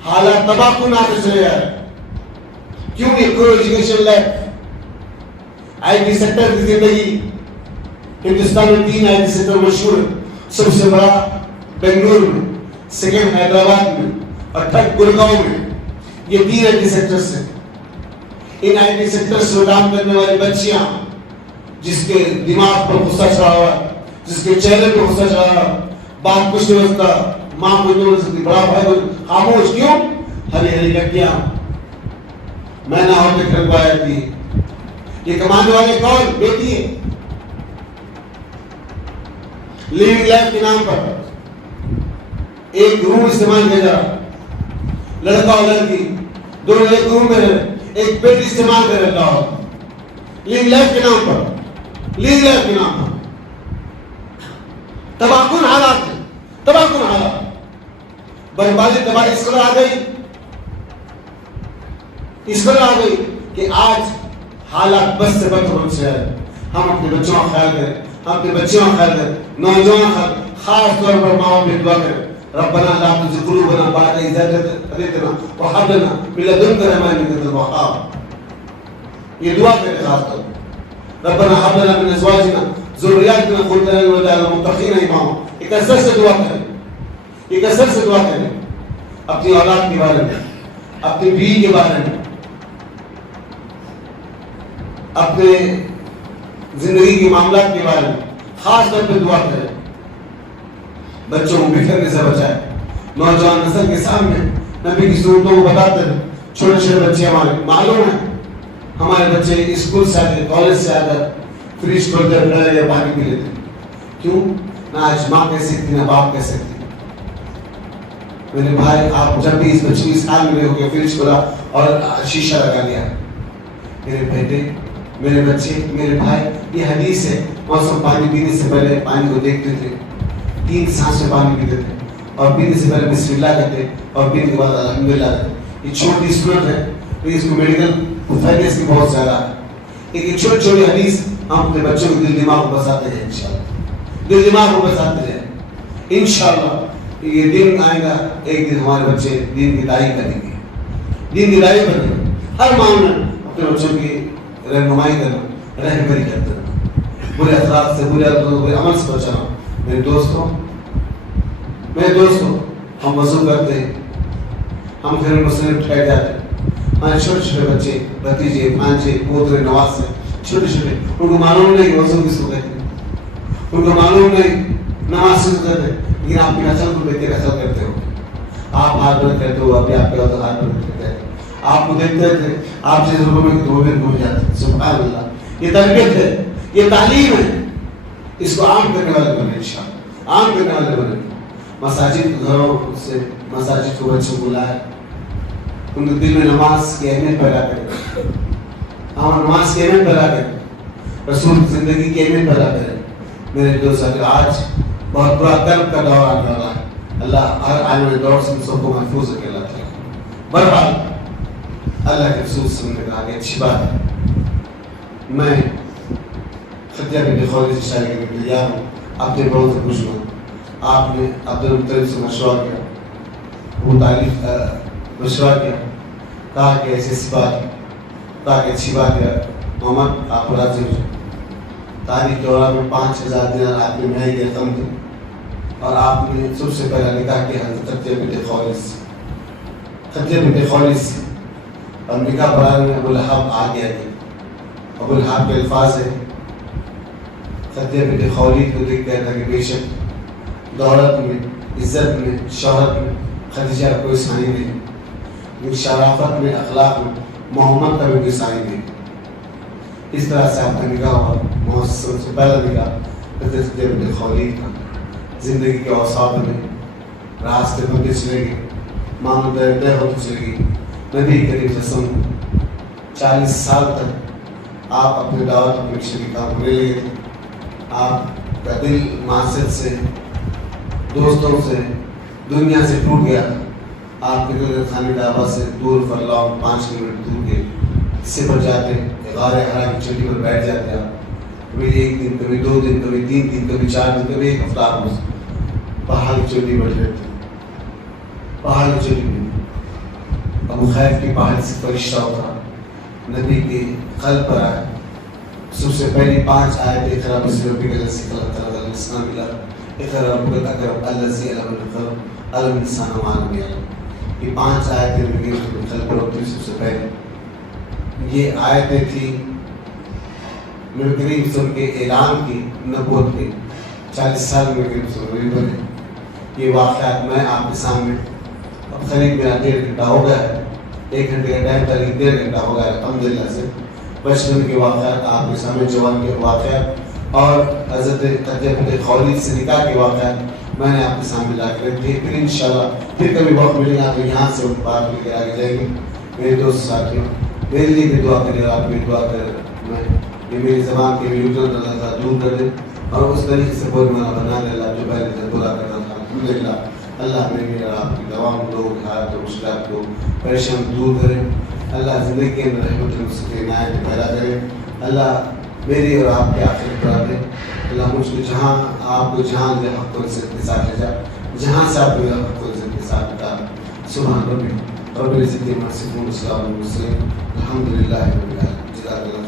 حالات تباہ کن آتے چلے جا رہے۔ کیوں؟ یہ کو education life, I T sector کی زندگی۔ ہندوستان میں 3 آئی ٹی سیکٹر مشہور ہے، سب سے بڑا بنگلور میں، سیکنڈ حیدرآباد میں اور تھرڈ گڑگاؤں میں۔ یہ 3 آئی ٹی سیکٹرز ہیں۔ ان آئی ٹی سیکٹر سے کام کرنے والی بچیاں جس کے دماغ پر غصہ چڑھا ہوا، جس کے چہرے پر غصہ چڑھا ہوا، باپ کچھ نہیں بولتا، ماں کچھ نہیں بول سکتی، بڑا بھائی خاموش، کیوں؟ ہری ہری لڑکیاں میں نہ ہوتے کروایا تھی۔ یہ کمانے والے کون؟ بیٹی ہے۔ لیونگ لائف کے نام پر ایک روم استعمال کیا جا رہا، لڑکا اور لڑکی دونوں ایک روم میں رہے، ایک بیڈ استعمال کر رہا ہو، لیونگ لائف کے نام پر، لیونگ لائف کے نام پر۔ تباہ کن حالات ہیں، تباہ کن حالات، بربادی تباہی اس قدر آ گئی، اس قدر آ گئی کہ آج حالات بس سے بدتر ہو چکے ہیں۔ ہم اپنے بچوں کا خیال کریں، ہم اپنے بچوں کا خیال کریں، نوجوان کا خاص طور پر ماں پہ دعا کریں، ربنا لا تزغ قلوبنا بعد إذ هديتنا وهب لنا من لدنك رحمة إنك أنت الوهاب۔ یہ دعا کریں خاص طور پر، ربنا هب لنا من أزواجنا ذرياتنا قرة أعين واجعلنا للمتقين إماما۔ یہ کثرت سے دعا کریں، یہ کثرت سے دعا کریں، اپنی اولاد کے بارے میں، اپنی بیوی کے بارے میں، اپنے زندگی کے معاملات کے بارے میں خاص طور پہ دعا کریں۔ بچوں کو بکھرنے سے بچائیں۔ نوجوان نسل کے سامنے نبی کی سنتوں کو بتاتے ہیں۔ چھوٹے چھوٹے بچے ہمارے معلوم ہے، ہمارے بچے اسکول سے آتے، کالج سے آ کر فریج کھولتے یا پانی پی لیتے۔ کیوں؟ نہ آج ماں کہہ سکتی، نہ باپ کہہ سکتی۔ میرے بھائی، آپ جب بھی 25 سال میں ہو گئے، فریج کھولا اور شیشہ لگا لیا۔ میرے بیٹے، میرے بچے، میرے بھائی، یہ حدیث ہے، موسم پانی پینے سے پہلے پانی کو دیکھتے تھے، 3 سانس سے پانی پیتے تھے، اور پینے سے پہلے بسم اللہ کہتے، اور پینے کے بعد الحمدللہ کہتے۔ یہ چھوٹی سنت ہے، اس کو میڈیکل فائدے اس کی بہت زیادہ ہے۔ لیکن چھوٹی چھوٹی حدیث ہم اپنے بچوں کو دل دماغ کو بساتے ہیں، انشاءاللہ دل دماغ کو بساتے ہیں۔ انشاءاللہ یہ دن آئے گا، ایک دن ہمارے بچے دین کی داعی کریں گے، دین کی داعی کریں گے۔ ہر معاملے میں اپنے بچوں کی رہنمائی کرنا، رہبری کرنا، برے اخلاق سے، برے عمل سے بچانا۔ میرے دوستوں، ہم وضو کرتے ہیں، ہم پھر مسلم ٹھہر جاتے ہیں۔ ہمارے چھوٹے چھوٹے بچے، بھتیجے، بھانجے، پوترے، نواسے، چھوٹے چھوٹے، ان کو معلوم نہیں کہ وضو کس کو کہتے ہیں، ان کو معلوم نہیں نماز کس کو کہتے ہیں، لیکن آپ کی نسل کو دیکھ کے نسل کرتے ہو۔ آپ ہاتھ بند کرتے ہو، ابھی آپ کے ہاتھ بند کرتے ہیں، آپ کو دیکھتے تھے، آپ سے ضرور میں دو دن گھوم جاتے ہیں۔ سبحان اللہ، یہ تربیت ہے، یہ تعلیم ہے، اس کو عام کرنے والے بنے، انشاءاللہ عام کرنے والے بنے۔ مساجد گھروں سے، مساجد کو بچوں کو لائے، ان کے دل میں نماز کی اہمیت پیدا کریں، ہم نماز کی اہمیت پیدا کریں، رسول زندگی کی اہمیت پیدا کریں۔ میرے دوست، اگر آج بہت برا کرب کا دور آنے والا ہے، اللہ ہر آنے والے دور سے سب کو محفوظ رکھے۔ اللہ تعالیٰ بہرحال اللہ کے رسول صلی اللہ علیہ وسلم نے کہا کہ اچھی بات ہے، میں خدیجہ بنت خویلد سے شادی کرنے کے لیے تیار ہوں، اپنے بڑوں سے پوچھوں گا۔ آپ نے عبدالمطلب سے مشورہ کیا، وہ تعریف مشورہ کیا، کہا کہ ایسی بات، کہا کہ اچھی بات ہے محمد، آپ راضی ہو جائیں۔ تاریخ کے دوران میں 5000 دینار آپ نے مہنگی رقم دی، اور آپ نے سب سے پہلا نکاح کیا حضرت خدیجہ بنت خویلد سے، خدیجہ بنت خویلد سے، اور نکاح پڑھانے میں ابو لہب آ گیا تھا۔ ابو لہب کے الفاظ ہے، خدیجہ بنت خویلد کو دیکھ گیا تھا کہ بے شک دولت میں، عزت میں، شہرت میں خدیجہ کوئی ثانی نہیں، لیکن شرافت میں، اخلاق میں محمد کا بھی کوئی ثانی نہیں۔ اس طرح سے آپ کا نکاح ہوا، محمد سے پہلا نکاح خدیجہ بنت خویلد کا۔ زندگی کے اوصاف میں راستے بندے چلے گئے، مانو طے ہوتی چلے گی۔ نبی کریم صلی اللہ علیہ وسلم 40 سال تک آپ اپنے دعوت اپنے مشن کے کام کرے لگے تھے۔ آپ کا دل معاشرت سے، دوستوں سے، دنیا سے ٹوٹ گیا۔ آپ کے دل خانے ڈابا سے دور فرلاؤ 5 کلومیٹر دور کے حصے پر جاتے، غار حرا کی چوٹی پر بیٹھ جاتے آپ۔ کبھی 1 دن، کبھی 2 دن، کبھی 3 دن، کبھی 4 دن، کبھی 1 ہفتہ آپ پہاڑ کی چوٹی پر رہتے۔ پہاڑ کی چوٹی پر ابو خیف کی پہاڑ سے فرشتہ اترا، نبی کے قلب پر آیا۔ سب سے پہلی 5 آیت اقرا بسم ربک الذی خلق الانسان ملا اقرا ربک الاکرم الذی علم بالقلم علم الانسان ما لم یعلم۔ یہ 5 آیتیں نبی کے قلب پر اتری سب سے پہلے۔ یہ آیتیں تھیں نبی کریم صلی اللہ علیہ وسلم کے اعلان کی، نبوت کے 40 سال میں نبی صلی اللہ علیہ وسلم۔ یہ واقعات میں آپ کے سامنے اب قریب میرا 1.5 گھنٹہ ہو گیا ہے، 1 گھنٹے کا ٹائم تھا لیکن 1.5 گھنٹہ ہو گیا ہے الحمدللہ سے۔ بچپن کے واقعات آپ کے سامنے، جوان کے واقعات اور حضرت خدیجہ خویلد سے نکاح کے واقعات میں نے آپ کے سامنے لا کے رکھے۔ پھر انشاءاللہ پھر کبھی وقت ملے گا تو یہاں سے بات لے کے آگے جائیں گے۔ میرے دوست ساتھیوں، میرے لیے بھی دعا کریں، آپ بھی دعا کریں، میں یہ میری زبان کے بھی اجرت اللہ تعالیٰ دور کر دے اور اس طریقے سے بولنے والا بنا دے اللہ جو پہلے سے برا کرنا تھا۔ الحمدللہ اللہ میری اور آپ کی تمام لوگ حالات اور مشکلات کو پریشان دور کرے۔ اللہ زندگی کے اندر رحمت المسلم عنایت پیدا کرے۔ اللہ میری اور آپ کے آخرت کرا دے۔ اللہ مجھ کو جہاں آپ کو جہاں دے حق کو عزت کے ساتھ لے جا، جہاں سے آپ کو حق کو عزت کے ساتھ بتا۔ سبحان ربی رب العزت عما یصفون، وسلام علی المرسلین، الحمد للہ رب العالمین۔